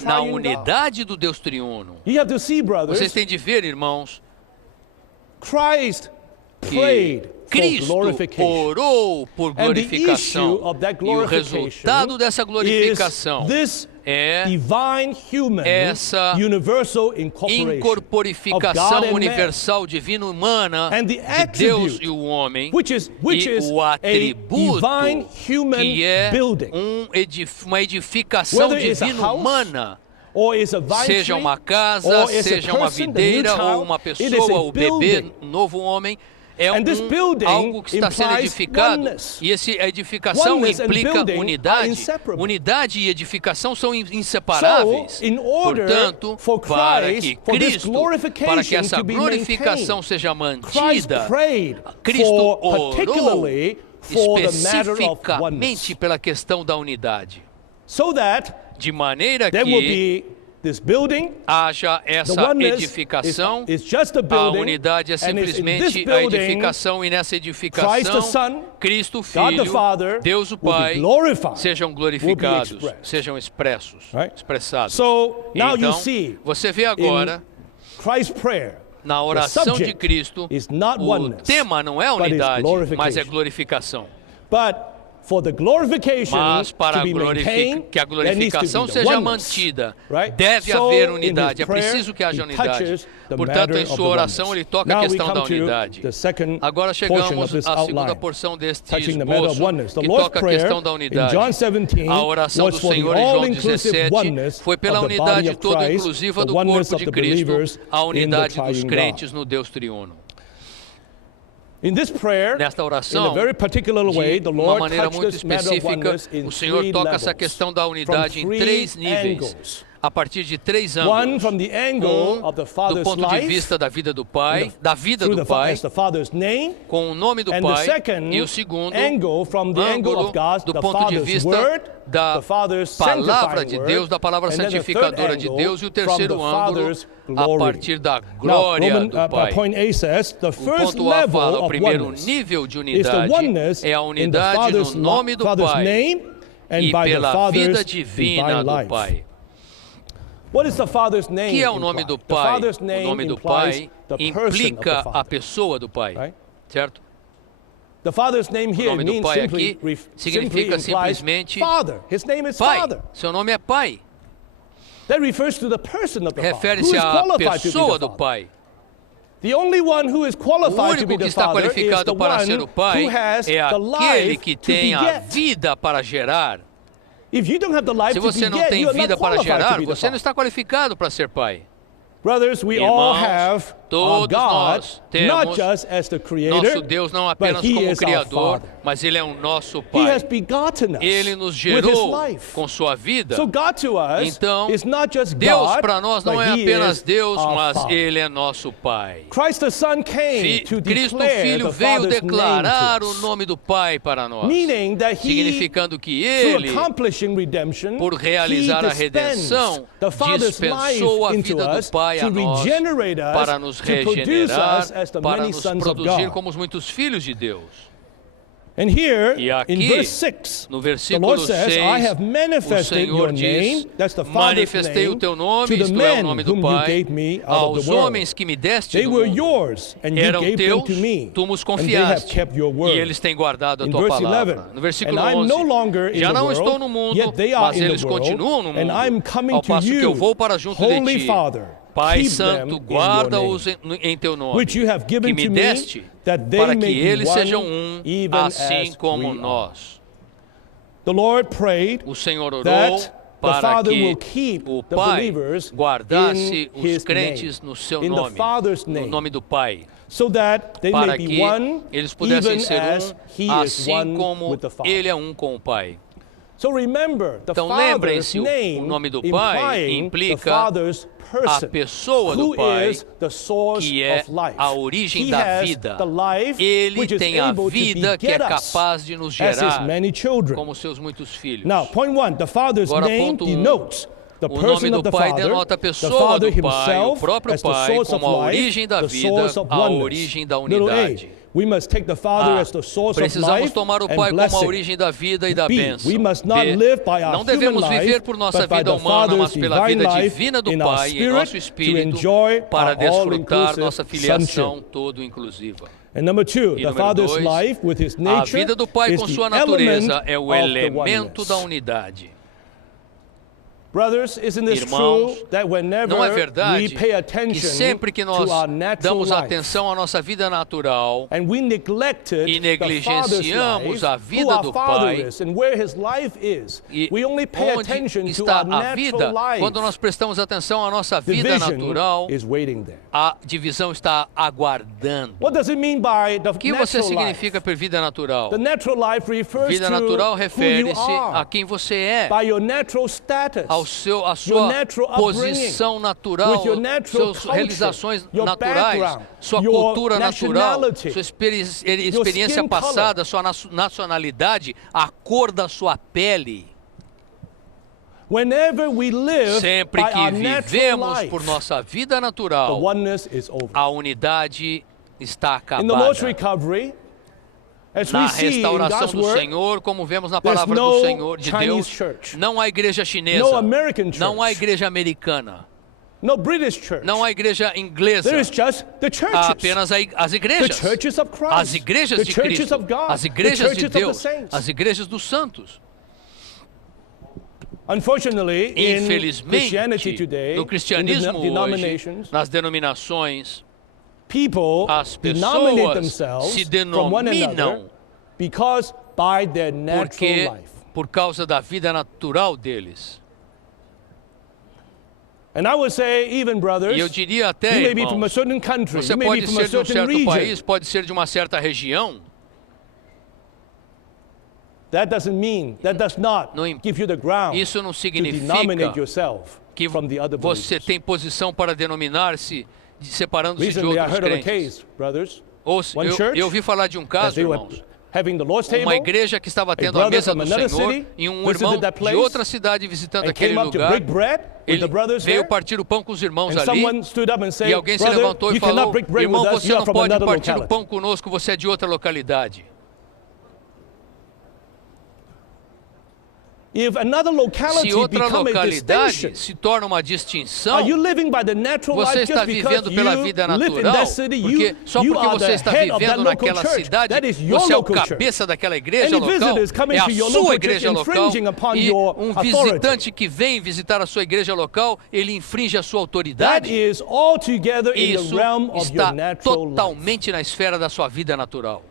na unidade do Deus triuno. Vocês têm de ver, irmãos, prayed for Cristo glorification. orou por And the issue glorificação. of that E o resultado dessa glorificação is this é divine human essa universal incorporation of God incorporificação and man. universal divina humana And the de Deus attribute, e o homem, which is e o a atributo divine human que é building. uma edificação Whether it's a divina house, humana, or is a vine seja tree, uma casa, or is a seja uma person, the new videira, child, ou uma it is pessoa, a o bebê, building. um novo homem, é And this building algo que está sendo implies edificado. oneness. E a edificação Oneness and implica building are unidade. inseparable. Unidade e edificação são inseparáveis. So, in order Portanto, for para Christ, que for this Cristo, glorification para que essa to be glorificação maintained, seja Christ mantida, prayed Cristo for, orou particularly for the matter of especificamente oneness, pela questão da unidade. so that De maneira there will que be this building. haja The essa oneness edificação. is just a A building, unidade é and it's in this simplesmente a building edificação, e nessa Christ the edificação, Son, Cristo God the Filho, Father Deus o will be Pai, glorified, sejam will be glorificados, expressed. sejam expressos, Right? expressados. So now you Então, see você vê agora, Christ's prayer, na the oração de subject Cristo, is not o oneness, tema não é a but is unidade, mas é glorification. glorificação. But for the glorification Mas para to be maintained, que a there needs to glorificação be the seja oneness, mantida, right? deve So, haver in unidade. É his prayer, preciso que haja he unidade. touches the Portanto, matter em of sua the oração, oneness. ele toca a Now we questão da come to unidade. the second Agora portion chegamos of this à segunda outline, porção deste touching the matter of esboço, oneness. The que Lord's toca a Prayer questão da in unidade. John 17 A oração was do for the Senhor em João all-inclusive 17 oneness foi pela of the body unidade of toda Christ, inclusiva the do oneness corpo of de the Cristo, believers a in the unidade dos triune crentes God. no Deus triuno. In this prayer, Nesta in a oração, very particular way, the de uma Lord maneira touched muito this matter of específica, oneness in o Senhor three toca essa levels, questão da from unidade em three três níveis, angles. a partir de três One ângulos. from the angle of the Do Father's ponto de life, vista da vida do Pai, da vida through do the, Pai, as the Father's name, com o nome do and the Pai, second e o segundo angle from the angle ângulo of God, do the ponto de Father's vista word, da the Father's palavra sanctifying de word, Deus, da palavra and then the third santificadora de angle Deus, e o from the terceiro ângulo Father's a glory. partir da Now, glória do Pai. point A says, the O first ponto A level fala, o of primeiro oneness nível de is the unidade oneness é a in the unidade Father's, no nome do Father's Pai name and e by the pela Father's vida divina divine do life. Pai. What is the Father's name? Que é o nome do imply? The Pai? Father's O name nome do implies Pai the person of the implica a Father. pessoa do Pai, Right? certo? The Father's name O here nome do means Pai simply, aqui simply significa implies simplesmente Father. His name is Pai. Father. Seu nome é Pai. That refers to the person of the Father. Who Refere-se is à qualified to be pessoa the do Father? Pai. The only one who is O qualified to be único que the está Father is the qualificado para ser o one Pai who has é the aquele life que to tem a beget. vida para gerar. If you don't have the life Se to você não beget, tem you are vida not para qualified to gerar, be the você não Father. está qualificado para ser pai. Brothers, we all Irmãos, have our todos God, nós not temos just as the Nosso Creator, Deus não but apenas He como is our Criador, Father. mas Ele é o nosso He has Pai. begotten us Ele nos with His gerou life. com sua vida. So God to us Então, is not just Deus God, para nós não but é He apenas is Deus, our mas Father. Ele é nosso Pai. Christ the Son came to Cristo declare Filho the veio Father's declarar name to o us, nome do Pai para nós, meaning that He, significando que through Ele, accomplishing redemption, por realizar He a redenção, dispensed the Father's life dispensou a into vida us do Pai a to nós, regenerate us, para nos to produce regenerar, us as the para many nos sons of produzir God. como os muitos filhos de Deus. And here, E aqui, in verse 6, no the versículo Lord says, 6, I have o manifested your Senhor name, diz, that's the Father's manifestei o name, teu nome, to the isto é o men nome do whom you Pai, gave me out of aos the world. homens que me deste They do were mundo. yours, and you Eram gave them teus, to me, tu nos and they have confiaste, kept your e word. eles têm guardado a In tua verse palavra. 11, No versículo and I'm 11, no longer in já the não world, estou no mundo, yet they are mas in eles the world, continuam no and mundo, I'm coming ao to passo que eu you, vou para junto Holy de ti. Father, Pai keep Santo, them in your guarda-os name, em teu nome, which you have given que me to me, deste, that they para may que be eles one, sejam um, even assim as como we are. nós. The Lord prayed O Senhor orou that the para Father que will keep o the Pai believers guardasse in os His crentes name, no seu in the nome, Father's no name, nome do Pai, so that they para may be que one, eles pudessem even ser as He is assim one como with the Father. Ele é um com o Pai. So remember, the Então Father's lembrem-se, name o nome do Pai implying the implica Father's a person, pessoa do who Pai, is the source que é of life. a origem He da has vida. the life Ele which is tem a able to vida que é beget us capaz de nos as His gerar many children. como seus muitos filhos. Now, point one, the Father's Agora, name ponto denotes the O nome person do of the Pai Father, denota a the pessoa Father do Pai, o Himself próprio as the Pai, source of como a life, origem da the vida, source of a oneness. origem da Little a, unidade. Precisamos tomar o Pai como a origem da vida e da bênção. Não devemos viver por nossa vida humana, mas pela vida divina do Pai em nosso espírito, para desfrutar nossa filiação todo inclusiva. E número 2, a vida do Pai com sua natureza é o elemento da unidade. Irmãos, não é verdade que sempre que nós damos atenção à nossa vida natural e negligenciamos a vida do Pai, e onde está a vida, quando nós prestamos atenção à nossa vida natural, a divisão está aguardando. O que você significa por vida natural? Vida natural refere-se a quem você é, a sua posição natural, suas realizações naturais, sua cultura natural, sua experiência passada, sua nacionalidade, a cor da sua pele. Sempre que vivemos por nossa vida natural, a unidade está acabada. Na restauração do Senhor, como vemos na palavra do Senhor, de Deus, não há igreja chinesa, não há igreja americana, não há igreja inglesa, há apenas as igrejas de Cristo, as igrejas de Deus, as igrejas dos santos. Infelizmente, no cristianismo hoje, nas denominações, as pessoas se denominam porque, por causa da vida natural deles. E eu diria até, irmãos, você pode ser de um certo país, pode ser de uma certa região. Isso não significa que você tem posição para denominar-se separando-se de outros crentes. Eu ouvi falar de um caso, irmãos, uma igreja que estava tendo a mesa do Senhor e um irmão de outra cidade visitando aquele lugar, ele veio partir o pão com os irmãos ali, e alguém se levantou e falou: irmão, você não pode partir o pão conosco, você é de outra localidade. Se outra localidade se torna uma distinção, você está vivendo pela vida natural, porque só porque você está vivendo naquela cidade, você é o cabeça daquela igreja local, é a sua igreja local, e um visitante que vem visitar a sua igreja local, ele infringe a sua autoridade. Isso está totalmente na esfera da sua vida natural.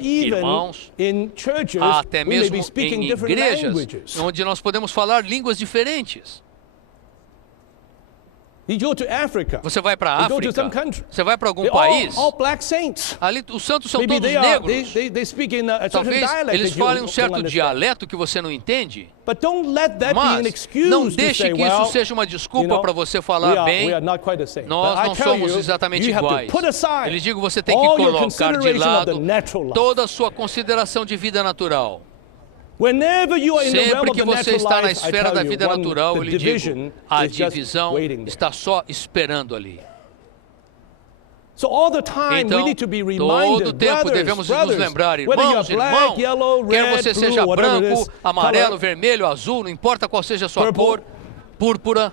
Irmãos, até mesmo em igrejas onde nós podemos falar línguas diferentes. Você vai para a África, você vai para algum país, ali os santos são todos negros. Talvez eles falem um certo dialeto que você não entende, mas não deixe que isso seja uma desculpa para você falar bem, nós não somos exatamente iguais. Eles dizem que você tem que colocar de lado toda a sua consideração de vida natural. Sempre que você está na esfera da vida natural, eu lhe digo, a divisão está só esperando ali. Então, todo tempo devemos nos lembrar, irmãos, quer você seja branco, amarelo, vermelho, azul, não importa qual seja a sua cor, púrpura.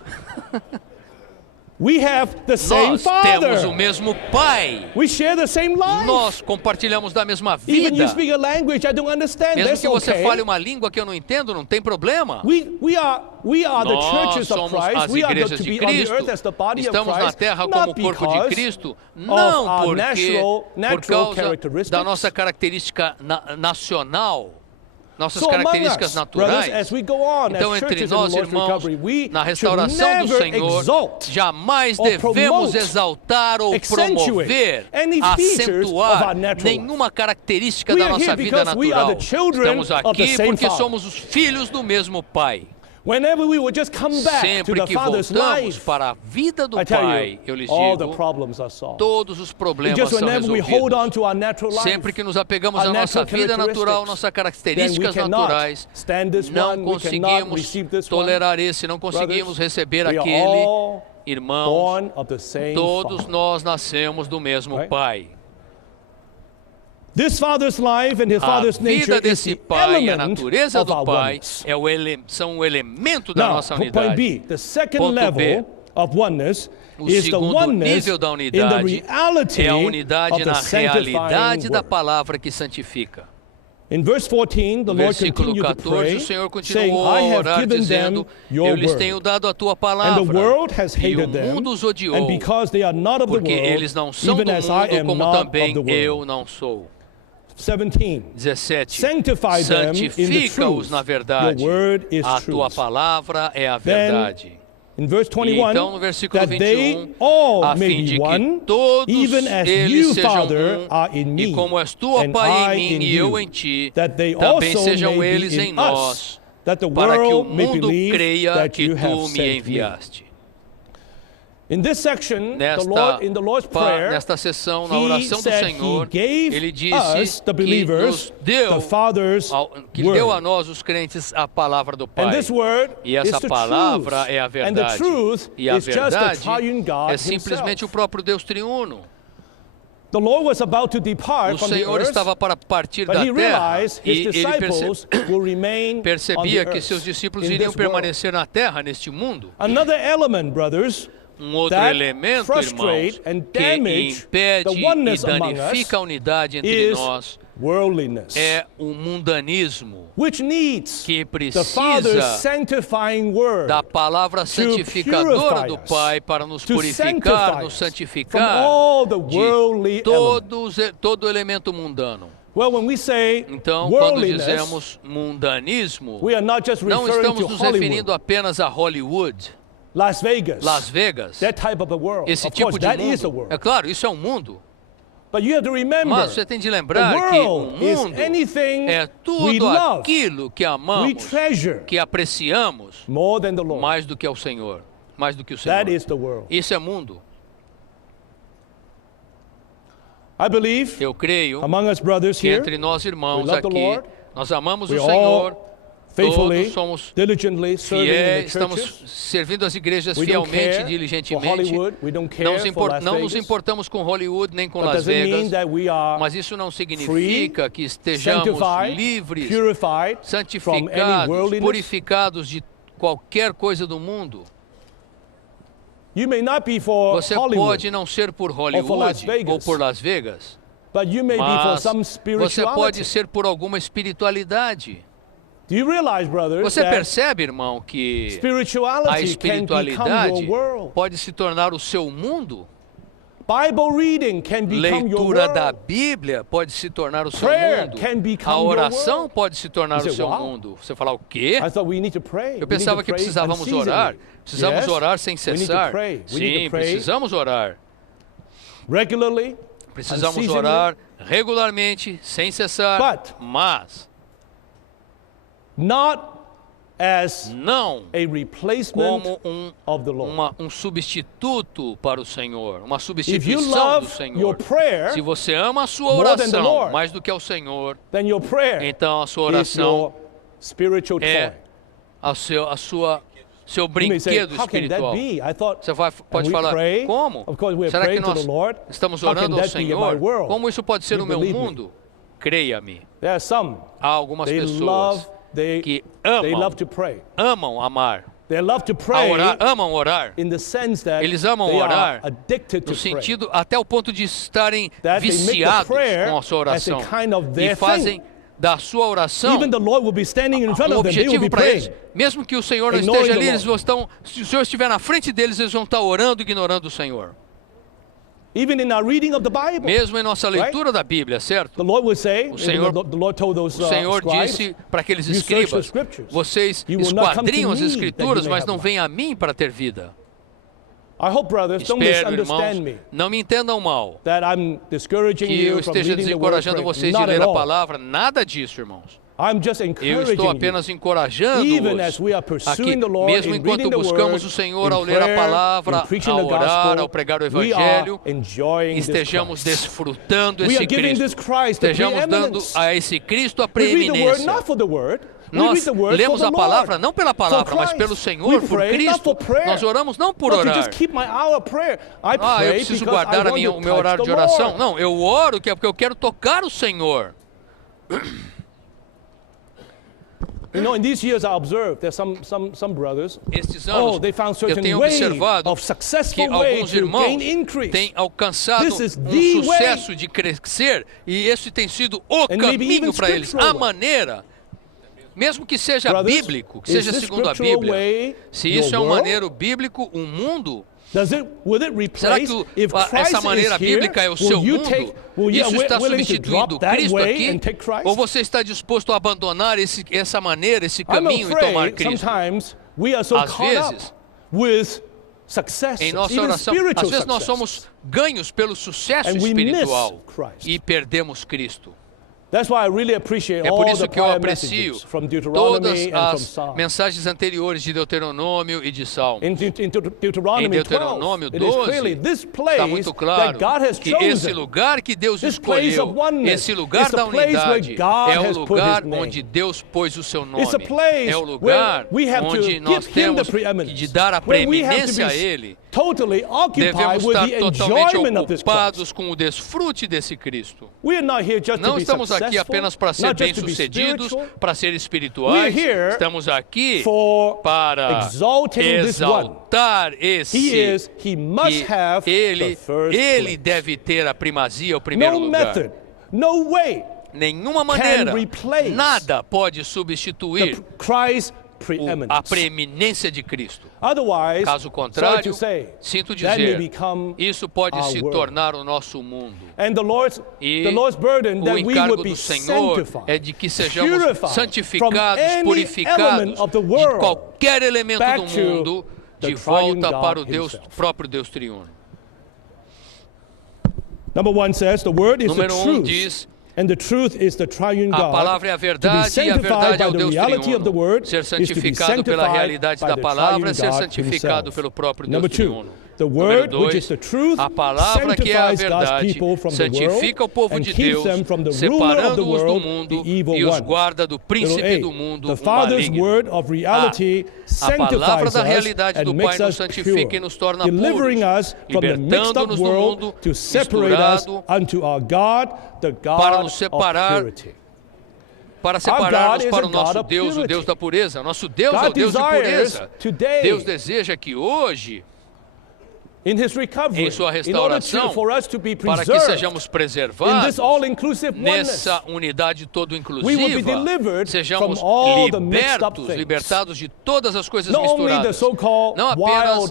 Nós temos o mesmo Pai. Nós compartilhamos da mesma vida. Mesmo que você fale uma língua que eu não entendo, não tem problema. Nós somos as igrejas de Cristo. Estamos na terra como o corpo de Cristo, não por causa da nossa característica nacional, nossas características naturais. Então, entre nós, irmãos, na restauração do Senhor, jamais devemos exaltar ou promover, acentuar nenhuma característica da nossa vida natural. Estamos aqui porque somos os filhos do mesmo Pai. Sempre que voltamos para a vida do Pai, eu lhes digo, todos os problemas são resolvidos. Sempre que nos apegamos à nossa vida natural, nossas características naturais, não conseguimos tolerar esse, não conseguimos receber aquele. Irmãos, todos nós nascemos do mesmo Pai. This father's life and his father's A nature vida is desse the pai e a element natureza of do our pai oneness. são o elemento da Now, nossa point unidade. B, the second Ponto B. level of oneness O is the segundo oneness nível da in the unidade reality é a of unidade the na sanctifying realidade da word. palavra que santifica. In verse 14, the No Lord versículo continued to 14, pray, o Senhor saying, continuou I a have orar, given them dizendo, your eu lhes tenho word. dado a tua And palavra, the world has e o hated them, mundo os and odiou, because they are not of the porque world, eles não são even do as I mundo, am como not of também the eu world. não sou. 17. 17. Sanctify them in the Santifica-os truth. na verdade. Your word is A tua truth. palavra é a Then, verdade. in verse E 21, então, no versículo that they 21, all a may fim be de que one, todos even as eles you, sejam Father, are in me, e como és tu, ó and Pai, I em in mim e eu you, em ti, that they também also sejam may eles be em in nós, us, that the para que o world may mundo believe creia that que you have tu me sent me. enviaste. In this section, in the Lord's Nesta, Prayer, nesta sessão, na he oração do said Senhor, he gave ele us, disse the que believers, nos deu, the Father's que deu a word. nós, os crentes, a palavra do Pai. And this word E is essa the palavra truth. é a And the verdade. truth E a is just the verdade triune God é simplesmente himself. o próprio Deus triuno. The Lord was about to O depart from the Senhor earth, estava para partir but da he terra realized e his ele disciples will remain on the percebia que earth, seus discípulos in iriam this world. permanecer na terra, neste mundo. Another element, brothers, Outro that elemento, frustrate irmãos, and que damage impede the e oneness among us danifica a unidade entre is nós worldliness, é o mundanismo, which needs que the Father's precisa sanctifying word da palavra santificadora do Pai para nos purificar, nos santificar de todo elemento mundano. Well, when we say Então, quando worldliness, dizemos mundanismo, we are not just não referring estamos to nos Hollywood, referindo apenas a Hollywood, Las Vegas, Las Vegas, that type of a world. esse Of tipo course, de that is a mundo. world. É claro, isso é um mundo. But you have to remember, Mas você tem de the lembrar que o world is mundo anything é we tudo love, aquilo que we amamos, treasure, que apreciamos, more than the Lord. mais do que o Senhor. Mais do que o Senhor. That is the world. Isso é mundo. I believe, Eu creio among us brothers que here, entre nós irmãos we love the aqui, Lord. nós amamos We o Senhor, all faithfully, todos somos diligently serving in the fiéis, estamos churches. servindo as igrejas We don't fielmente, care for diligentemente. Hollywood. We don't care for Las Não nos Vegas. importamos com Hollywood nem com That Las doesn't mean Vegas, that we are mas isso não significa que estejamos sanctified, livres, purified from any santificados, worldliness. purificados de qualquer coisa do mundo. You may not be for Você Hollywood, pode não ser por Las Hollywood Vegas. ou por Las Vegas, but you may be for mas some você spirituality. pode ser por alguma espiritualidade. Do you realize, brothers, Você that percebe, irmão, que a spirituality can become espiritualidade your world? pode se tornar o seu mundo? Bible reading can become your Leitura da world. Bíblia pode se tornar o seu Prayer mundo. can become A your oração world. pode se tornar You o say, seu wow. mundo. Você fala o quê? I thought we need to pray. Eu pensava que precisávamos orar. Precisamos Yes, orar sem we need to cessar. pray. We need Sim, to pray precisamos orar. regularly, Precisamos unceasingly. orar regularmente, sem cessar. But- Mas not as não a replacement como of the Lord. um substituto para o Senhor, uma If you substituição do love your Senhor. prayer, Se você ama a sua more than the oração Lord, mais do que ao Senhor, then your prayer então a sua is oração your spiritual é toy. seu You may say, brinquedo how can that espiritual. be? I thought, Você and pode we falar, pray, como? of course we are Será que praying to nós the Lord. estamos How can orando ao that be my Senhor? world? Como isso pode ser You o meu believe me. mundo? Creia-me. There are some, Há algumas they pessoas love, they que love to pray. amam amar, They love to pray amam orar, in the sense that eles amam they orar are addicted to no pray. sentido até o ponto de estarem That they make the viciados prayer com a sua as a oração kind of their e fazem thing. da sua oração Even the Lord will be standing in front um of them. They will objetivo be para eles. praying. Mesmo que o Senhor não Ignoring esteja the ali, eles Lord. vão se o Senhor estiver na frente deles, eles vão estar orando, ignorando o Senhor. Even in our reading of the Bible, Mesmo em nossa leitura da Bíblia, the certo? Lord will say, O Senhor- the Lord told those O Senhor scribes, disse para aqueles "You search the escribas, scriptures. vocês You will not come to esquadrinham as me that escrituras, you may mas have não life." vêm a mim para ter vida. I hope, brothers, don't Espero, misunderstand irmãos, me. não me entendam mal, That I'm discouraging que you eu from esteja reading the word. desencorajando praying. vocês de Not ler at a all. palavra, nada disso, irmãos. I'm just Eu encouraging estou you. apenas encorajando-os Even as we are pursuing aqui, the Lord mesmo in enquanto reading the buscamos word, o Senhor in ao ler a prayer, palavra, in preaching ao the orar, gospel, ao pregar o we are Evangelho, enjoying this estejamos Christ. desfrutando We esse are giving Cristo. this Christ the Estejamos dando preeminence. a esse Cristo a We read the word preeminência. not for the word, Nós lemos a palavra não pela palavra, mas pelo Senhor, por Cristo. Nós oramos não por orar. Eu preciso guardar o meu horário de oração. Não, eu oro porque eu quero tocar o Senhor. You know, in these years I observed that some brothers, estes anos, they found eu certain tenho ways observado of successful que way alguns to irmãos gain increase. têm alcançado sucesso de crescer, e esse tem sido o caminho para eles, a maneira, mesmo que seja bíblico, que seja segundo a Bíblia. Se isso é um maneiro bíblico, um mundo, será que essa maneira bíblica é o seu mundo? Isso está substituindo Cristo aqui? Ou você está disposto a abandonar essa maneira, esse caminho e tomar Cristo? Às vezes, em nossa oração, às vezes nós somos ganhos pelo sucesso espiritual e perdemos Cristo. É por isso que eu aprecio todas as mensagens anteriores de Deuteronômio e de Salmos. Em Deuteronômio 12, está muito claro que esse lugar que Deus escolheu, esse lugar da unidade, é o lugar onde Deus pôs o seu nome. É o lugar onde nós temos de dar a preeminência a Ele. Devemos estar totalmente ocupados com o desfrute desse Cristo. Não estamos aqui apenas para ser bem-sucedidos, para ser espirituais. Estamos aqui para exaltar esse que ele deve ter a primazia, o primeiro lugar. Nenhuma maneira, nada pode substituir a preeminência de Cristo. Caso contrário, sinto dizer, isso pode se tornar o nosso mundo. E o encargo do Senhor é de que sejamos santificados, purificados de qualquer elemento do mundo, de volta para o próprio Deus triuno. Número 1 diz: a palavra é a verdade e a verdade é o Deus triuno. Ser santificado pela realidade da palavra é ser santificado pelo próprio Deus triuno. Número 2, a palavra que é a verdade santifica o povo de Deus, separando-os do mundo e os guarda do príncipe do mundo, o maligno. A palavra da realidade do Pai nos santifica e nos torna puros, libertando-nos do mundo misturado para nos separar, para separar-nos para o nosso Deus, o Deus da pureza. Nosso Deus é o Deus de pureza. Deus deseja que hoje, em sua restauração, para que sejamos preservados nessa unidade todo-inclusiva, sejamos libertados de todas as coisas misturadas. Não apenas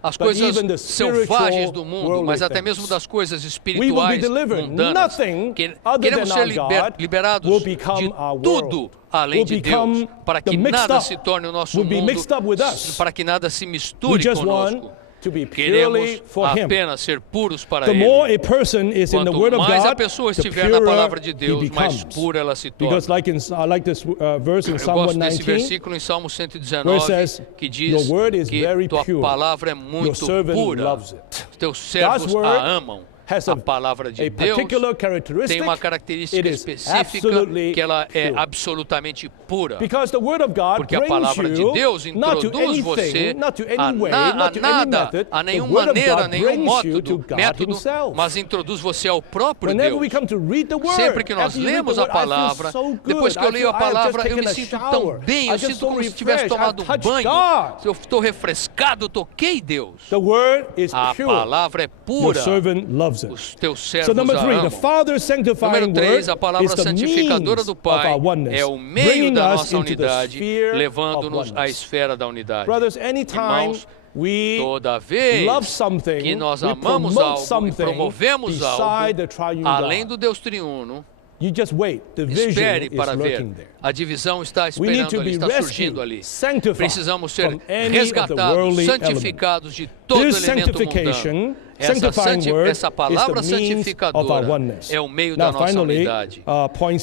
as coisas selvagens do mundo, mas até mesmo das coisas espirituais mundanas. Queremos ser liberados de tudo além de Deus, para que nada se torne o nosso mundo, para que nada se misture conosco. Queremos apenas ser puros para Ele. Quanto mais a pessoa estiver na palavra de Deus, mais pura ela se torna. Eu gosto desse versículo em Salmo 119, que diz que tua palavra é muito pura. Teus servos a amam. A palavra de Deus tem uma característica específica, que ela é absolutamente pura. Porque a palavra de Deus introduz você a nada, a nenhuma maneira, a nenhum método, mas introduz você ao próprio Deus. Sempre que nós lemos a palavra, depois que eu leio a palavra, eu me sinto tão bem, eu sinto como se tivesse tomado um banho. Eu estou refrescado, toquei Deus. A palavra é pura. Os teus servos a amam. Número 3, a palavra santificadora do Pai é o meio da nossa unidade, levando-nos à esfera da unidade. Irmãos, toda vez que nós amamos algo e promovemos algo além do Deus triuno, espere para ver. A divisão está esperando ali, está surgindo ali. Precisamos ser resgatados, santificados de todo elemento mundano. essa palavra santificadora é o meio da nossa unidade.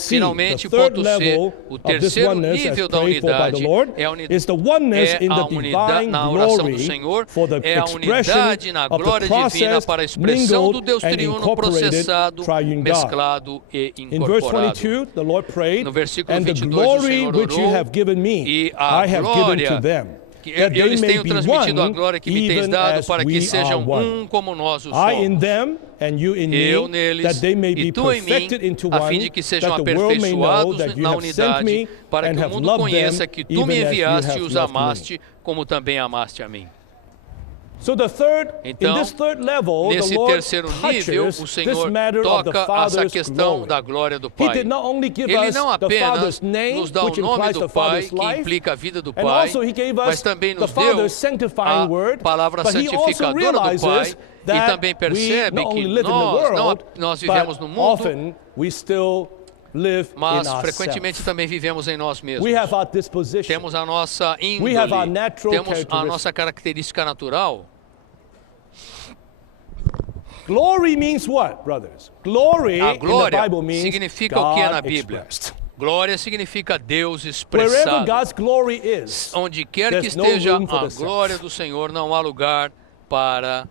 Finalmente, ponto C, o terceiro nível da unidade é a unidade na oração do Senhor, é a unidade na glória divina para a expressão do Deus triuno processado, mesclado e incorporado. No versículo 22, o Senhor orou, e a glória eles têm transmitido a glória que me tens dado para que sejam um como nós o somos. Eu neles e tu em mim, a fim de que sejam aperfeiçoados na unidade, para que o mundo conheça que tu me enviaste e os amaste, como também amaste a mim. Então, nesse terceiro nível, o Senhor toca essa questão da glória do Pai. Ele não apenas nos dá o nome do Pai, que implica a vida do Pai, mas também nos deu a palavra santificadora do Pai, e também percebe que nós vivemos no mundo, mas frequentemente também vivemos em nós mesmos. Temos a nossa índole, temos a nossa característica natural. Glory means what, brothers? Glory a glória in the Bible means significa o que é na Bíblia? Glória significa Deus expressado. Onde quer que esteja a glória do Senhor, não há lugar para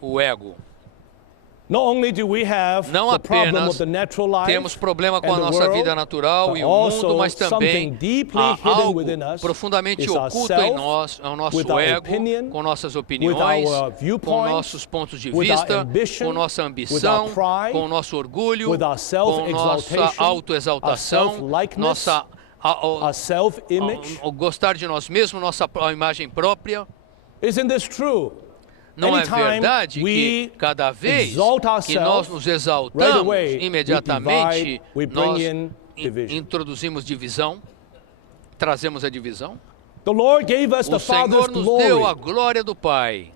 o ego. Não apenas temos problema com a nossa vida natural e o mundo, mas também há algo profundamente oculto em nós, é o nosso ego, com nossas opiniões, com nossos pontos de vista, com nossa ambição, com o nosso orgulho, com nossa autoexaltação, nossa gostar de nós mesmos, nossa imagem própria. Não é verdade que cada vez que nós nos exaltamos, imediatamente nós introduzimos divisão, trazemos a divisão? O Senhor nos deu a glória do Pai.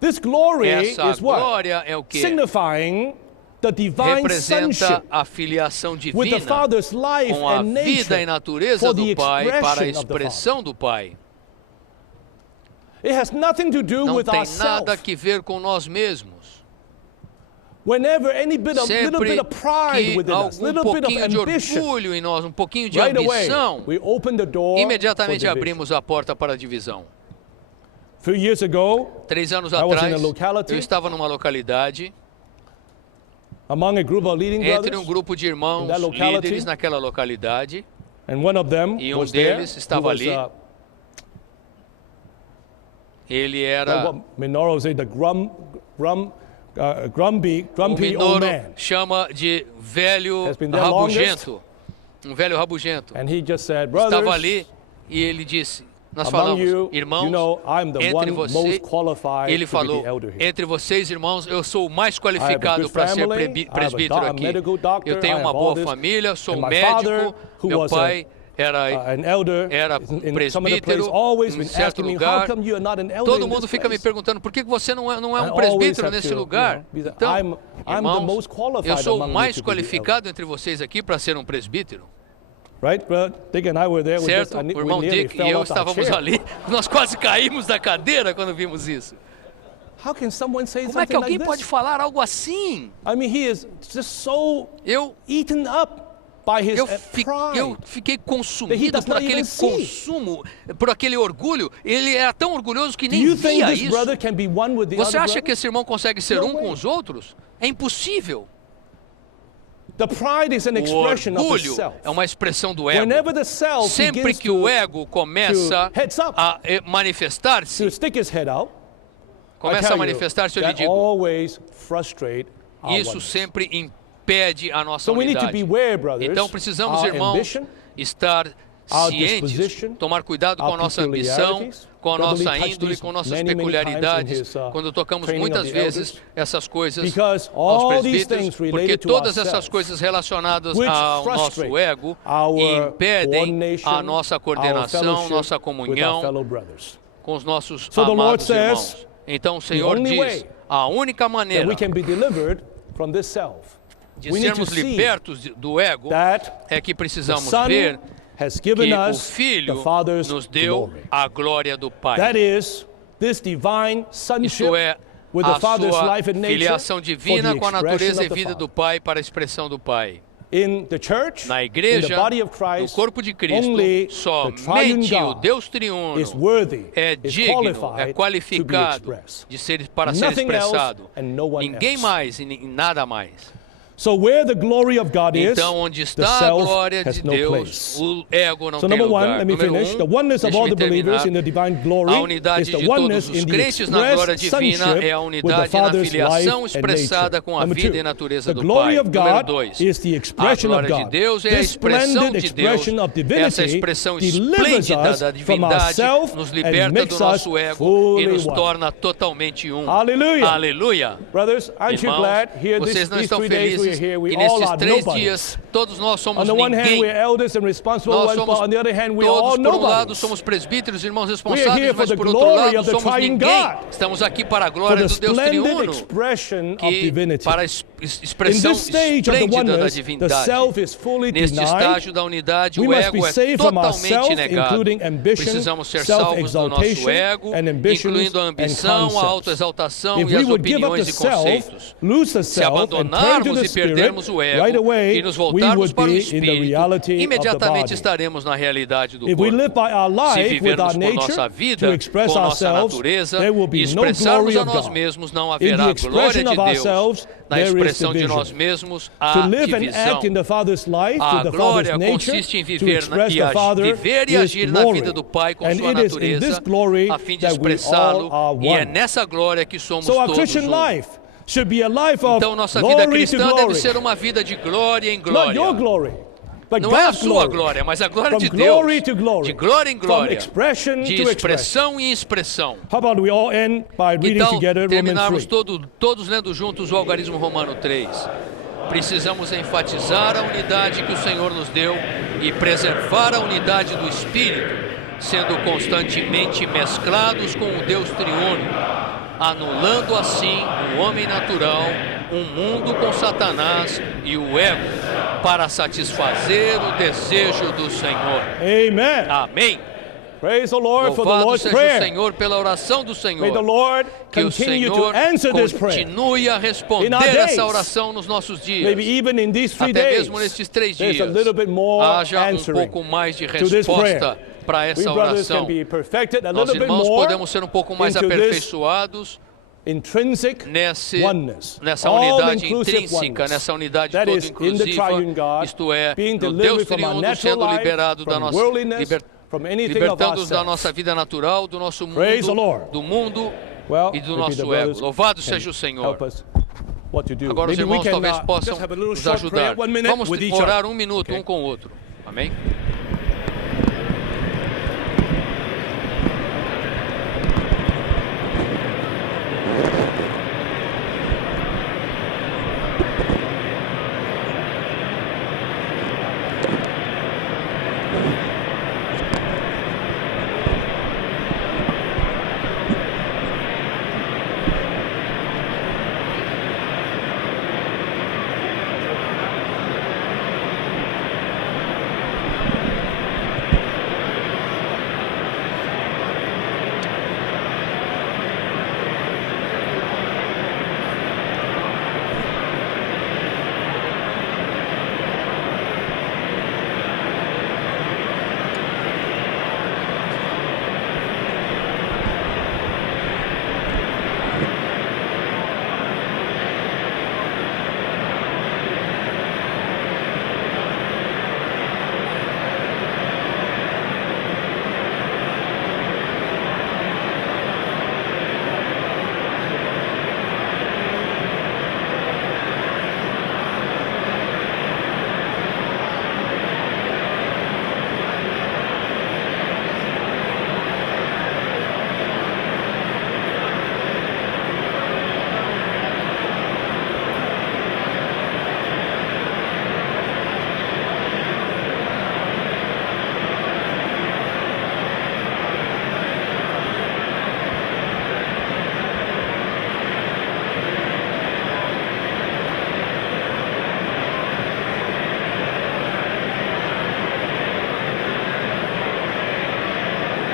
Essa glória é o que? Representa a filiação divina com a vida e natureza do Pai para a expressão do Pai. Não tem nada a ver com nós mesmos. Sempre que algum pouquinho de orgulho em nós, um pouquinho de ambição, imediatamente abrimos a porta para a divisão. 3 anos atrás, eu estava numa localidade, entre um grupo de irmãos líderes naquela localidade, e um deles estava ali. Ele era... O Minoro chama de velho rabugento. Um velho rabugento. Estava ali e ele disse, nós falamos, irmãos, entre vocês, ele falou, entre vocês, irmãos, eu sou o mais qualificado para ser presbítero aqui. Eu tenho uma boa família, sou médico, meu pai era presbítero em certo lugar. Todo mundo fica me perguntando, por que você não é um presbítero nesse lugar? Então, irmãos, eu sou o mais qualificado entre vocês aqui para ser um presbítero. Certo? O irmão Dick e eu estávamos ali, nós quase caímos da cadeira quando vimos isso. Como é que alguém pode falar algo assim? Eu fiquei consumido por aquele consumo, por aquele orgulho. Ele era tão orgulhoso que nem via isso. Você acha que esse irmão consegue ser um com os outros? É impossível. O orgulho é uma expressão do ego. Sempre que o ego começa a manifestar-se, eu lhe digo, isso sempre impede a nossa unidade. Então precisamos, irmãos, estar cientes, tomar cuidado com a nossa ambição, com a nossa índole, com nossas peculiaridades, quando tocamos muitas vezes essas coisas aos presbíteros, porque todas essas coisas relacionadas ao nosso ego impedem a nossa coordenação, nossa comunhão com os nossos amados irmãos. Então o Senhor diz, a única maneira de sermos libertos do ego é que precisamos ver que o Filho nos deu a glória do Pai. Isso é with the a Father's sua life and nature filiação for the divina com a expression natureza of e the vida Father. do Pai para a expressão do Pai. In the church, Na in the igreja, body of no Christ, corpo de Cristo, only the triune somente o God Deus is triuno worthy, é is digno, é qualified to be qualificado expressed. para ser Nothing else expressado. and no one Ninguém else. mais e nada mais. So where the glory of God is, Então, onde the está a self glória has de no Deus, place. o ego não So tem number one, lugar. let me Número finish. The oneness of all deixe-me the believers in the terminar. divine glory A unidade is the de oneness todos os in the crentes na glória express divina sonship é a with the unidade na Father's filiação life and expressada nature. com a Number vida two, e natureza the do glory Pai. of Número God 2, is the a expression of glória de God. Deus é a This expressão splendid de Deus. expression of Essa divinity expressão delivers esplêndida us da from divindade ourselves nos and liberta makes do nosso us ego e fully nos one. torna totalmente um. Hallelujah. Aleluia. Brothers, aren't you Irmãos, glad here vocês não these estão 3 days we are felizes here, we que all nesses are 3 nobodies. dias todos nós somos On the one hand, ninguém. we're elders and responsible Nós ones, but somos on the other hand, we are all todos, por um lado, nobodies. somos presbíteros, irmãos here responsáveis, for mas the por outro glory lado of the somos triune ninguém. God. Estamos aqui para a For glória the do Deus splendid triuno, expression of que divinity. para a In expressão this stage of the esplêndida da oneness, the divindade. self is fully Neste denied. estágio da unidade, We o must be ego é saved from totalmente ourselves, negado. including ambition, Precisamos ser salvos do nosso self-exaltation, ego, and ambitions incluindo a ambição, and a concepts. autoexaltação If e we as would give up opiniões the e self, conceitos. lose the Se self, and turn to abandonarmos the e Spirit, perdermos o ego right away, e nos we voltarmos would para o be in the Espírito, reality of the imediatamente body. estaremos na realidade do If we corpo. live by our Se life with our vivermos por nossa nature vida, to express com nossa ourselves, natureza there will e be no expressarmos glory a of nós God. mesmos, não In haverá the a glória expression de of Deus. ourselves, Na there is expressão de division. nós mesmos, To há live and divisão. act in the Father's life, A with the Father's glória nature, consiste em to viver, express e the Father viver e is agir na glory. vida do Pai com And sua it is in this natureza, glory a fim de that we all expressá-lo, are e é one. nessa glória que somos So our todos Christian um. life should be a life of Então nossa vida glory to cristã deve glory. ser uma vida de glória em Not glória. your glory, but Não é a God's sua glory. glória, mas a glória From de glory Deus. to glory. De glória em From glória. expression De to expression. expressão em expressão. How about we all end by reading Então, together Romans terminarmos 3? todos lendo juntos o algarismo romano 3. Precisamos enfatizar a unidade que o Senhor nos deu e preservar a unidade do Espírito, sendo constantemente mesclados com o Deus triuno, anulando assim o homem natural, um mundo com Satanás e o ego, para satisfazer o desejo do Senhor. Amen. Amém. Praise the Lord for the Louvado Lord's seja o prayer. Senhor pela oração do Senhor. May the Lord Que o continue to Senhor answer this prayer. continue a In responder our days. essa oração nos nossos dias. Maybe even in these 3 Até days, mesmo nestes 3 there's dias, a little bit more haja um answering pouco mais de to this resposta prayer. para We essa brothers can oração. be perfected a Nós, little bit irmãos, more podemos ser um pouco mais into this aperfeiçoados intrinsic oneness, nessa unidade all-inclusive intrínseca, oneness. nessa unidade That toda is, in the inclusiva, triune God, isto é, being no delivered Deus from our triuno natural sendo life, liberado da from nossa worldliness, from anything of libertando-nos da ourselves. nossa vida natural, do nosso Praise the mundo, Lord. do mundo Well, e do maybe the nosso ego. brothers Louvado can seja o Senhor. help us what to do. Agora os Maybe we irmãos can talvez possam just have a little nos short prayer, ajudar. 1 minute Vamos with each orar other. 1 minuto Okay. um com o outro. Amém?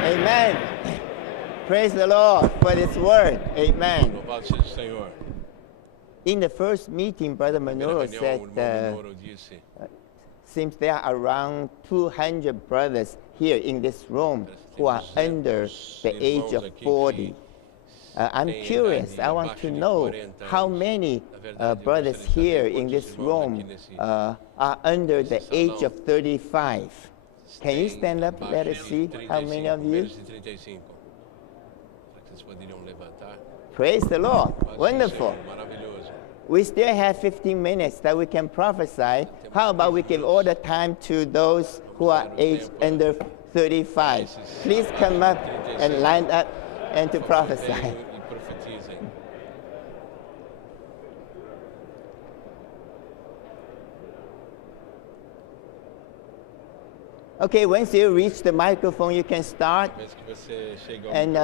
Amen. Praise the Lord for this word. Amen. Louvado seja o Senhor. In the first meeting, Brother Manolo said, seems there are around 200 brothers here in this room who are under the age of 40. I'm curious. I want to know how many brothers here in this room are under the age of 35. Can you stand up? Let us see how many of you. Praise the Lord. Wonderful. We still have 15 minutes that we can prophesy. How about we give all the time to those who are aged under 35? Please come up and line up and to prophesy. Okay, once you reach the microphone, you can start. And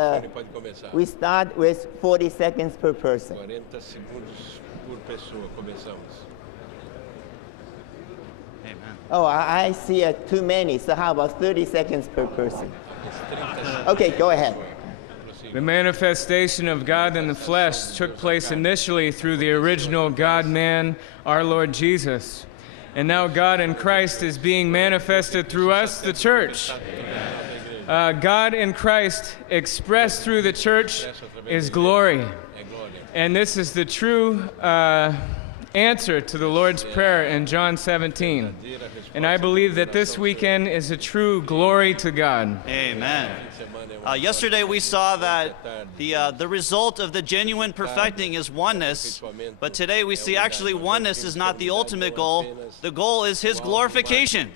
we start with 40 seconds per person. 40 segundos por pessoa, começamos. Amen. Oh, I see too many, so how about 30 seconds per person? Okay, go ahead. The manifestation of God in the flesh took place initially through the original God-man, our Lord Jesus. And now God in Christ is being manifested through us, the church. God in Christ expressed through the church is glory. And this is the true answer to the Lord's Prayer in John 17. And I believe that this weekend is a true glory to God. Amen. Yesterday we saw that the result of the genuine perfecting is oneness, but today we see actually oneness is not the ultimate goal. The goal is His glorification.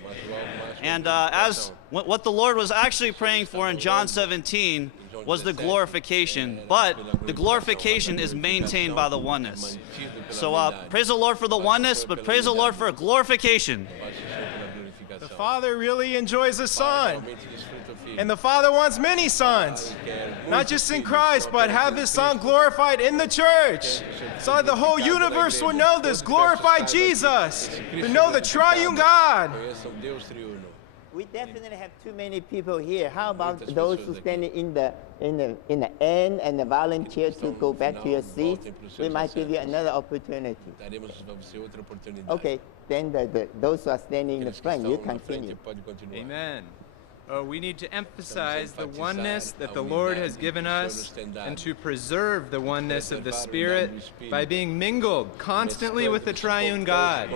And as what the Lord was actually praying for in John 17 was the glorification, but the glorification is maintained by the oneness. So praise the Lord for the oneness, but praise the Lord for glorification. The Father really enjoys the Son. And the Father wants many sons, not just in Christ, but have His Son glorified in the church. So the whole universe will know this glorified Jesus, to know the triune God. We definitely have too many people here. How about those who stand in the end and the volunteer to go back to your seat? We might give you another opportunity. Okay, then those who are standing in the front, you continue. Amen. We need to emphasize the oneness that the Lord has given us and to preserve the oneness of the Spirit by being mingled constantly with the triune God.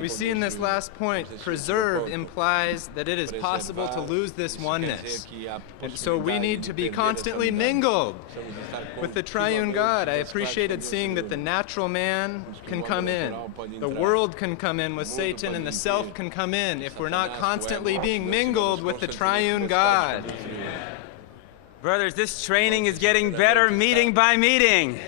We see in this last point, preserve implies that it is possible to lose this oneness. And so we need to be constantly mingled with the triune God. I appreciated seeing that the natural man can come in, the world can come in with Satan, and the self can come in if we're not constantly being mingled with the triune God. Brothers, this training is getting better meeting by meeting.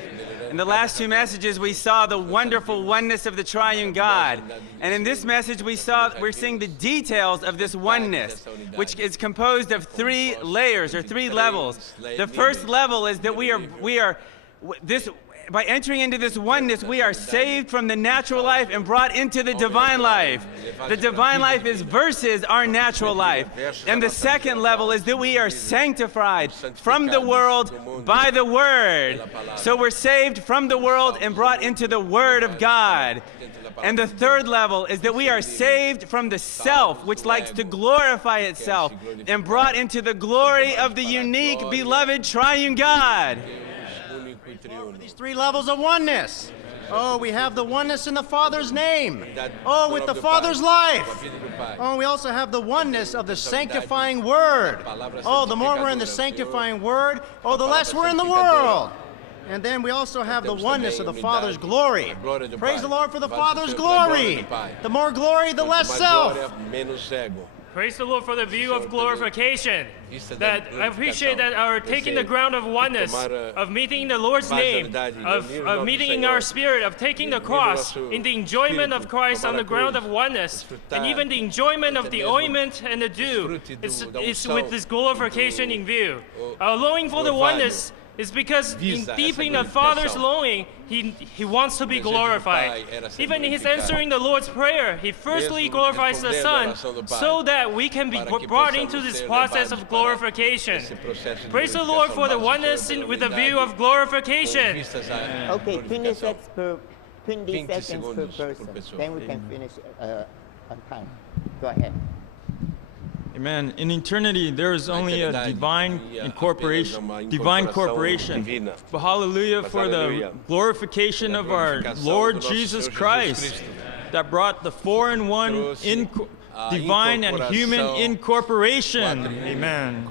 In the last two messages, we saw the wonderful oneness of the triune God. And in this message, we're seeing the details of this oneness, which is composed of 3 layers or 3 levels. The first level is that by entering into this oneness, we are saved from the natural life and brought into the divine life. The divine life is versus our natural life. And the second level is that we are sanctified from the world by the Word. So we're saved from the world and brought into the Word of God. And the third level is that we are saved from the self, which likes to glorify itself, and brought into the glory of the unique, beloved, triune God. For these 3 levels of oneness. Oh, we have the oneness in the Father's name. Oh, with the Father's life. Oh, we also have the oneness of the sanctifying Word. Oh, the more we're in the sanctifying Word, oh, the less we're in the world. And then we also have the oneness of the Father's glory. Praise the Lord for the Father's glory. The more glory, the less self. Praise the Lord for the view of glorification. That I appreciate that our taking the ground of oneness, of meeting the Lord's name, of meeting in our spirit, of taking the cross, in the enjoyment of Christ on the ground of oneness, and even the enjoyment of the ointment and the dew. It's with this glorification in view. Our longing for the oneness is because deep in the Father's longing, he wants to be glorified. Even in his answering the Lord's Prayer, he firstly glorifies the Son so that we can be brought into this process of glorification. Praise the Lord for the oneness with the view of glorification. Okay, 20 seconds per person. Then we can finish on time. Go ahead. Amen. In eternity, there is only a divine corporation. But hallelujah for the glorification of our Lord Jesus Christ that brought the 4-in-1 divine and human incorporation. Amen.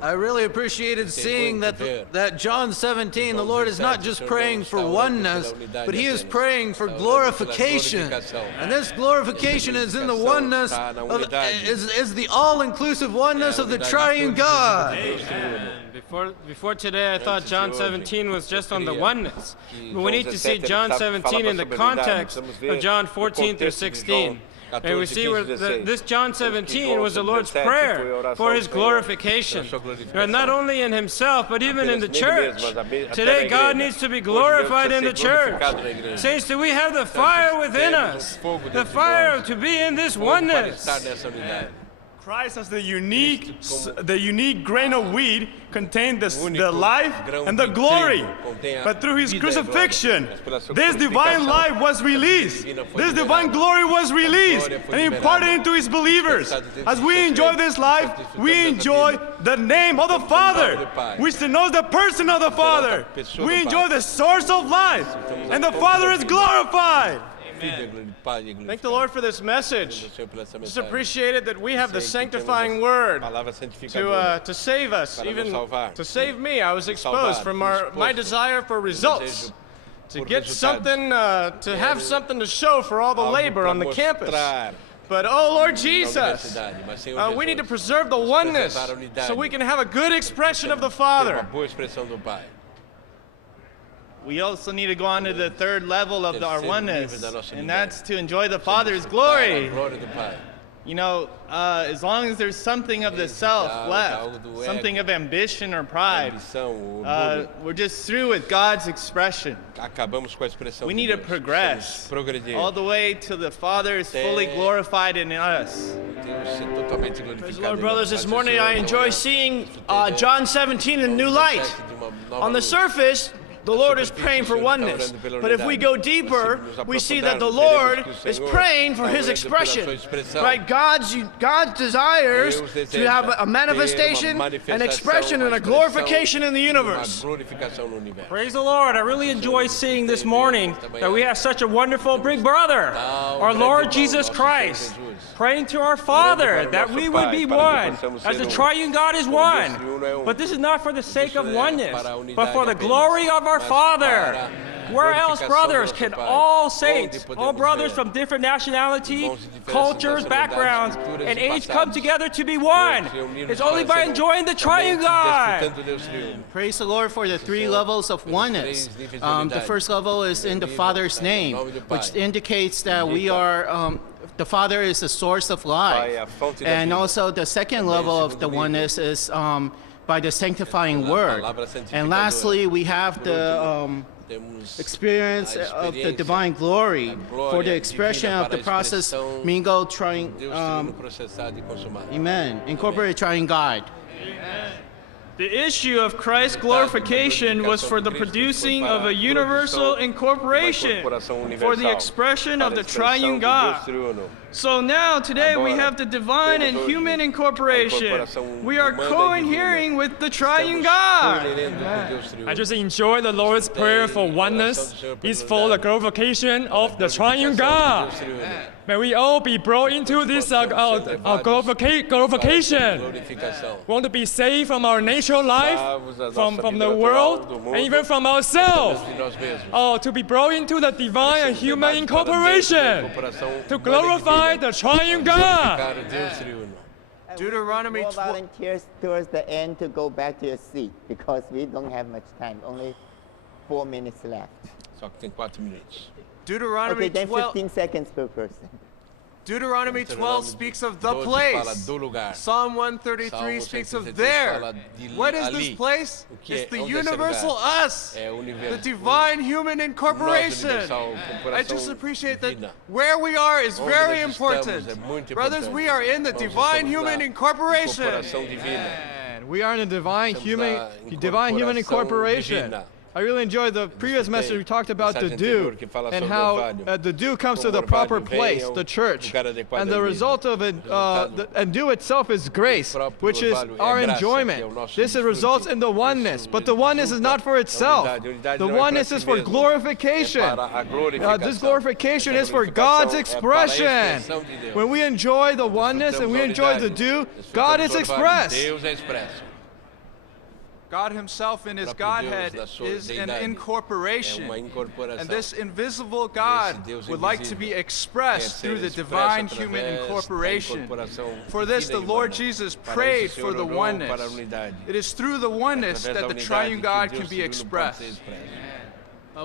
I really appreciated seeing that John 17, the Lord is not just praying for oneness, but he is praying for glorification. And this glorification is in the oneness is the all-inclusive oneness of the triune God. Before today, I thought John 17 was just on the oneness. But we need to see John 17 in the context of John 14 through 16. And we see where this John 17 was the Lord's prayer for his glorification. And not only in himself, but even in the church. Today, God needs to be glorified in the church. Saints, do we have the fire within us? The fire to be in this oneness. Christ as the unique grain of wheat contained the life and the glory. But through his crucifixion, this divine life was released. This divine glory was released and imparted into his believers. As we enjoy this life, we enjoy the name of the Father, which denotes the person of the Father. We enjoy the source of life, and the Father is glorified. Thank the Lord for this message. Just appreciate it that we have the sanctifying word to save us, even to save me. I was exposed from my desire for results, to get something, to have something to show for all the labor on the campus. But oh Lord Jesus, we need to preserve the oneness so we can have a good expression of the Father. We also need to go on to the third level of our oneness, and that's to enjoy the Father's glory. You know, as long as there's something of the self left, something of ambition or pride, we're just through with God's expression. We need to progress all the way till the Father is fully glorified in us. Praise the Lord, brothers. This morning I enjoy seeing John 17 in a new light. On the surface, the Lord is praying for oneness. But if we go deeper, we see that the Lord is praying for his expression. Right? God's desires to have a manifestation, an expression, and a glorification in the universe. Praise the Lord. I really enjoy seeing this morning that we have such a wonderful big brother, our Lord Jesus Christ, praying to our Father that we would be one, as the triune God is one. But this is not for the sake of oneness, but for the glory of our Father. Where else, brothers, can all saints, all brothers from different nationality, cultures, backgrounds, and age come together to be one? It's only by enjoying the triune God. Praise the Lord for the three levels of oneness. The first level is in the Father's name, which indicates that we are the Father is the source of life. And also the second level of the oneness is by the sanctifying word. And lastly, we have the experience of the divine glory for the expression of the process mingled trying, amen, incorporated triune God. Amen. The issue of Christ's glorification was for the producing of a universal incorporation, for the expression of the triune God. So now, today, we have the divine and human incorporation. We are co-inhering with the triune God. I just enjoy the Lord's Prayer for oneness. It's for the glorification of the triune God. May we all be brought into this glorification. We want to be saved from our natural life, from the world, and even from ourselves. To be brought into the divine and human incorporation, to glorify the triune God. Deuteronomy 12. Volunteers towards the end to go back to your seat because we don't have much time. Only 4 minutes left. Só que tem 4 minutos. Deuteronomy okay, then 12. 15 seconds per person. Deuteronomy 12 speaks of the place. Psalm 133 speaks of there. What is this place? It's the universal us, the divine human incorporation. I just appreciate that where we are is very important. Brothers, we are in the divine human incorporation. And we are in the divine human incorporation. I really enjoyed the previous message. We talked about the dew and how the dew comes to the proper place, the church. And the result of it, and dew itself is grace, which is our enjoyment. This results in the oneness. But the oneness is not for itself. The oneness is for glorification. This glorification is for God's expression. When we enjoy the oneness and we enjoy the dew, God is expressed. God himself in his Godhead is an incorporation. And this invisible God would like to be expressed through the divine human incorporation. For this, the Lord Jesus prayed for the oneness. It is through the oneness that the triune God can be expressed.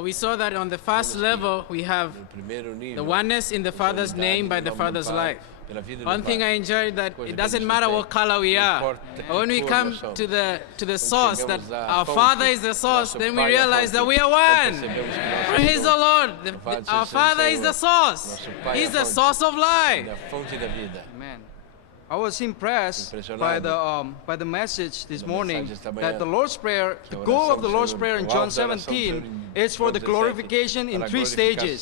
We saw that on the first level, we have the oneness in the Father's name by the Father's life. One thing I enjoyed that it doesn't matter what color we are. When we come to the source, that our Father is the source, then we realize that we are one. Praise the Lord. Our Father is the source. He's the source of life. Amen. I was impressed by the message this morning that the Lord's Prayer, the goal of the Lord's Prayer in John 17 is for the glorification in 3 stages.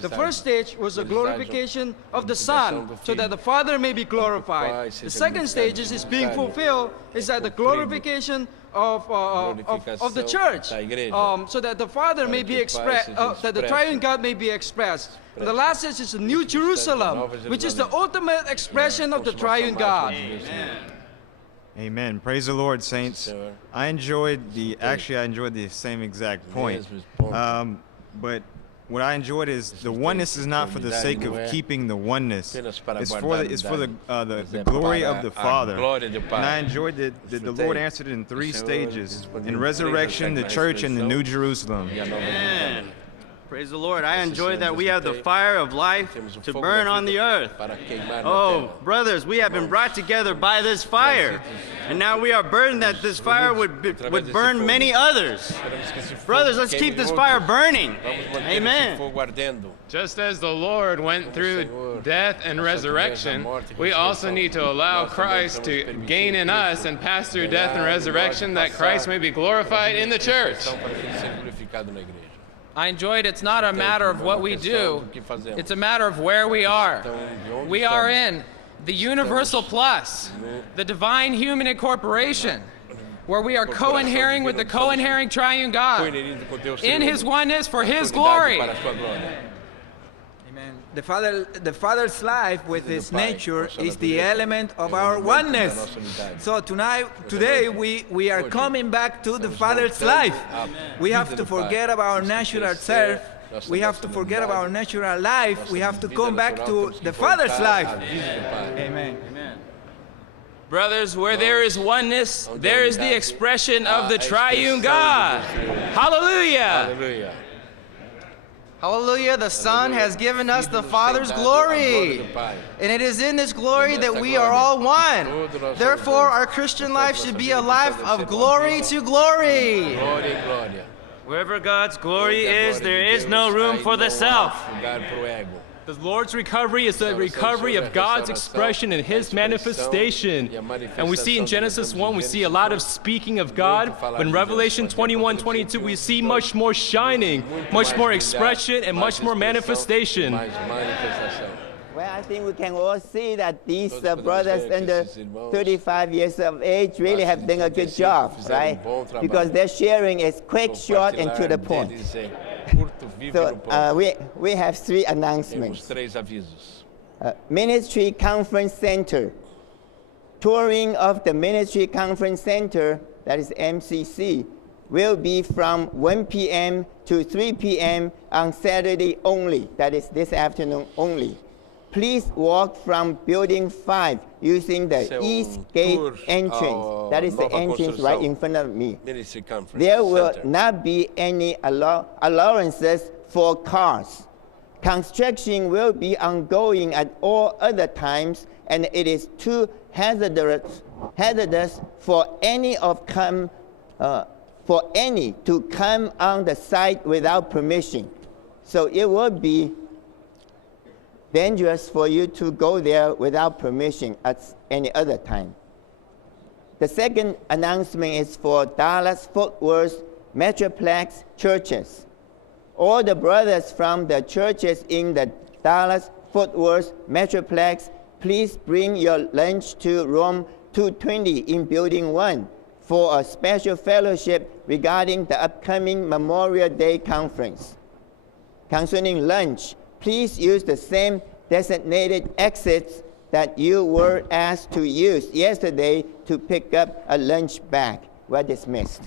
The first stage was the glorification of the Son, so that the Father may be glorified. The second stage is being fulfilled, is that the glorification of the church, so that the Father may be expressed, that the triune God may be expressed. The last stage is the New Jerusalem, which is the ultimate expression of the triune God. Amen. Amen. Praise the Lord, saints. I enjoyed the same exact point. But what I enjoyed is the oneness is not for the sake of keeping the oneness. It's for the glory of the Father. And I enjoyed that the Lord answered it in 3 stages: in resurrection, the church, and the New Jerusalem. Amen. Praise the Lord. I enjoy that we have the fire of life to burn on the earth. Oh, brothers, we have been brought together by this fire. And now we are burdened that this fire would burn many others. Brothers, let's keep this fire burning. Amen. Just as the Lord went through death and resurrection, we also need to allow Christ to gain in us and pass through death and resurrection, that Christ may be glorified in the church. I enjoyed it's not a matter of what we do, it's a matter of where we are. We are in the universal plus, the divine human incorporation, where we are co-inhering with the co-inhering triune God in his oneness for his glory. Amen. The Father's life with his nature is the element of our oneness. So today we are coming back to the Father's life. We have to forget about our natural self. We have to forget about our natural life. We have to come back to the Father's life. Amen. Brothers, where there is oneness, there is the expression of the triune God. Hallelujah. Hallelujah. Hallelujah, the Son has given us the Father's glory. And it is in this glory that we are all one. Therefore, our Christian life should be a life of glory to glory. Wherever God's glory is, there is no room for the self. The Lord's recovery is the recovery of God's expression and his manifestation. And we see in Genesis 1, we see a lot of speaking of God. In Revelation 21:22, we see much more shining, much more expression, and much more manifestation. Well, I think we can all see that these brothers under 35 years of age really have done a good job, right? Because their sharing is quick, short, and to the point. So we have 3 announcements. Ministry Conference Center. Touring of the Ministry Conference Center, that is MCC, will be from 1 p.m. to 3 p.m. on Saturday only, that is this afternoon only. Please walk from Building 5 using the East Gate entrance. That is the entrance right in front of me. There will not be any allowances for cars. Construction will be ongoing at all other times, and it is too hazardous for any to come on the site without permission. So it would be dangerous for you to go there without permission at any other time. The second announcement is for Dallas-Fort Worth Metroplex churches. All the brothers from the churches in the Dallas-Fort Worth Metroplex, please bring your lunch to room 220 in Building 1 for a special fellowship regarding the upcoming Memorial Day conference. Concerning lunch, please use the same designated exits that you were asked to use yesterday to pick up a lunch bag. We're dismissed.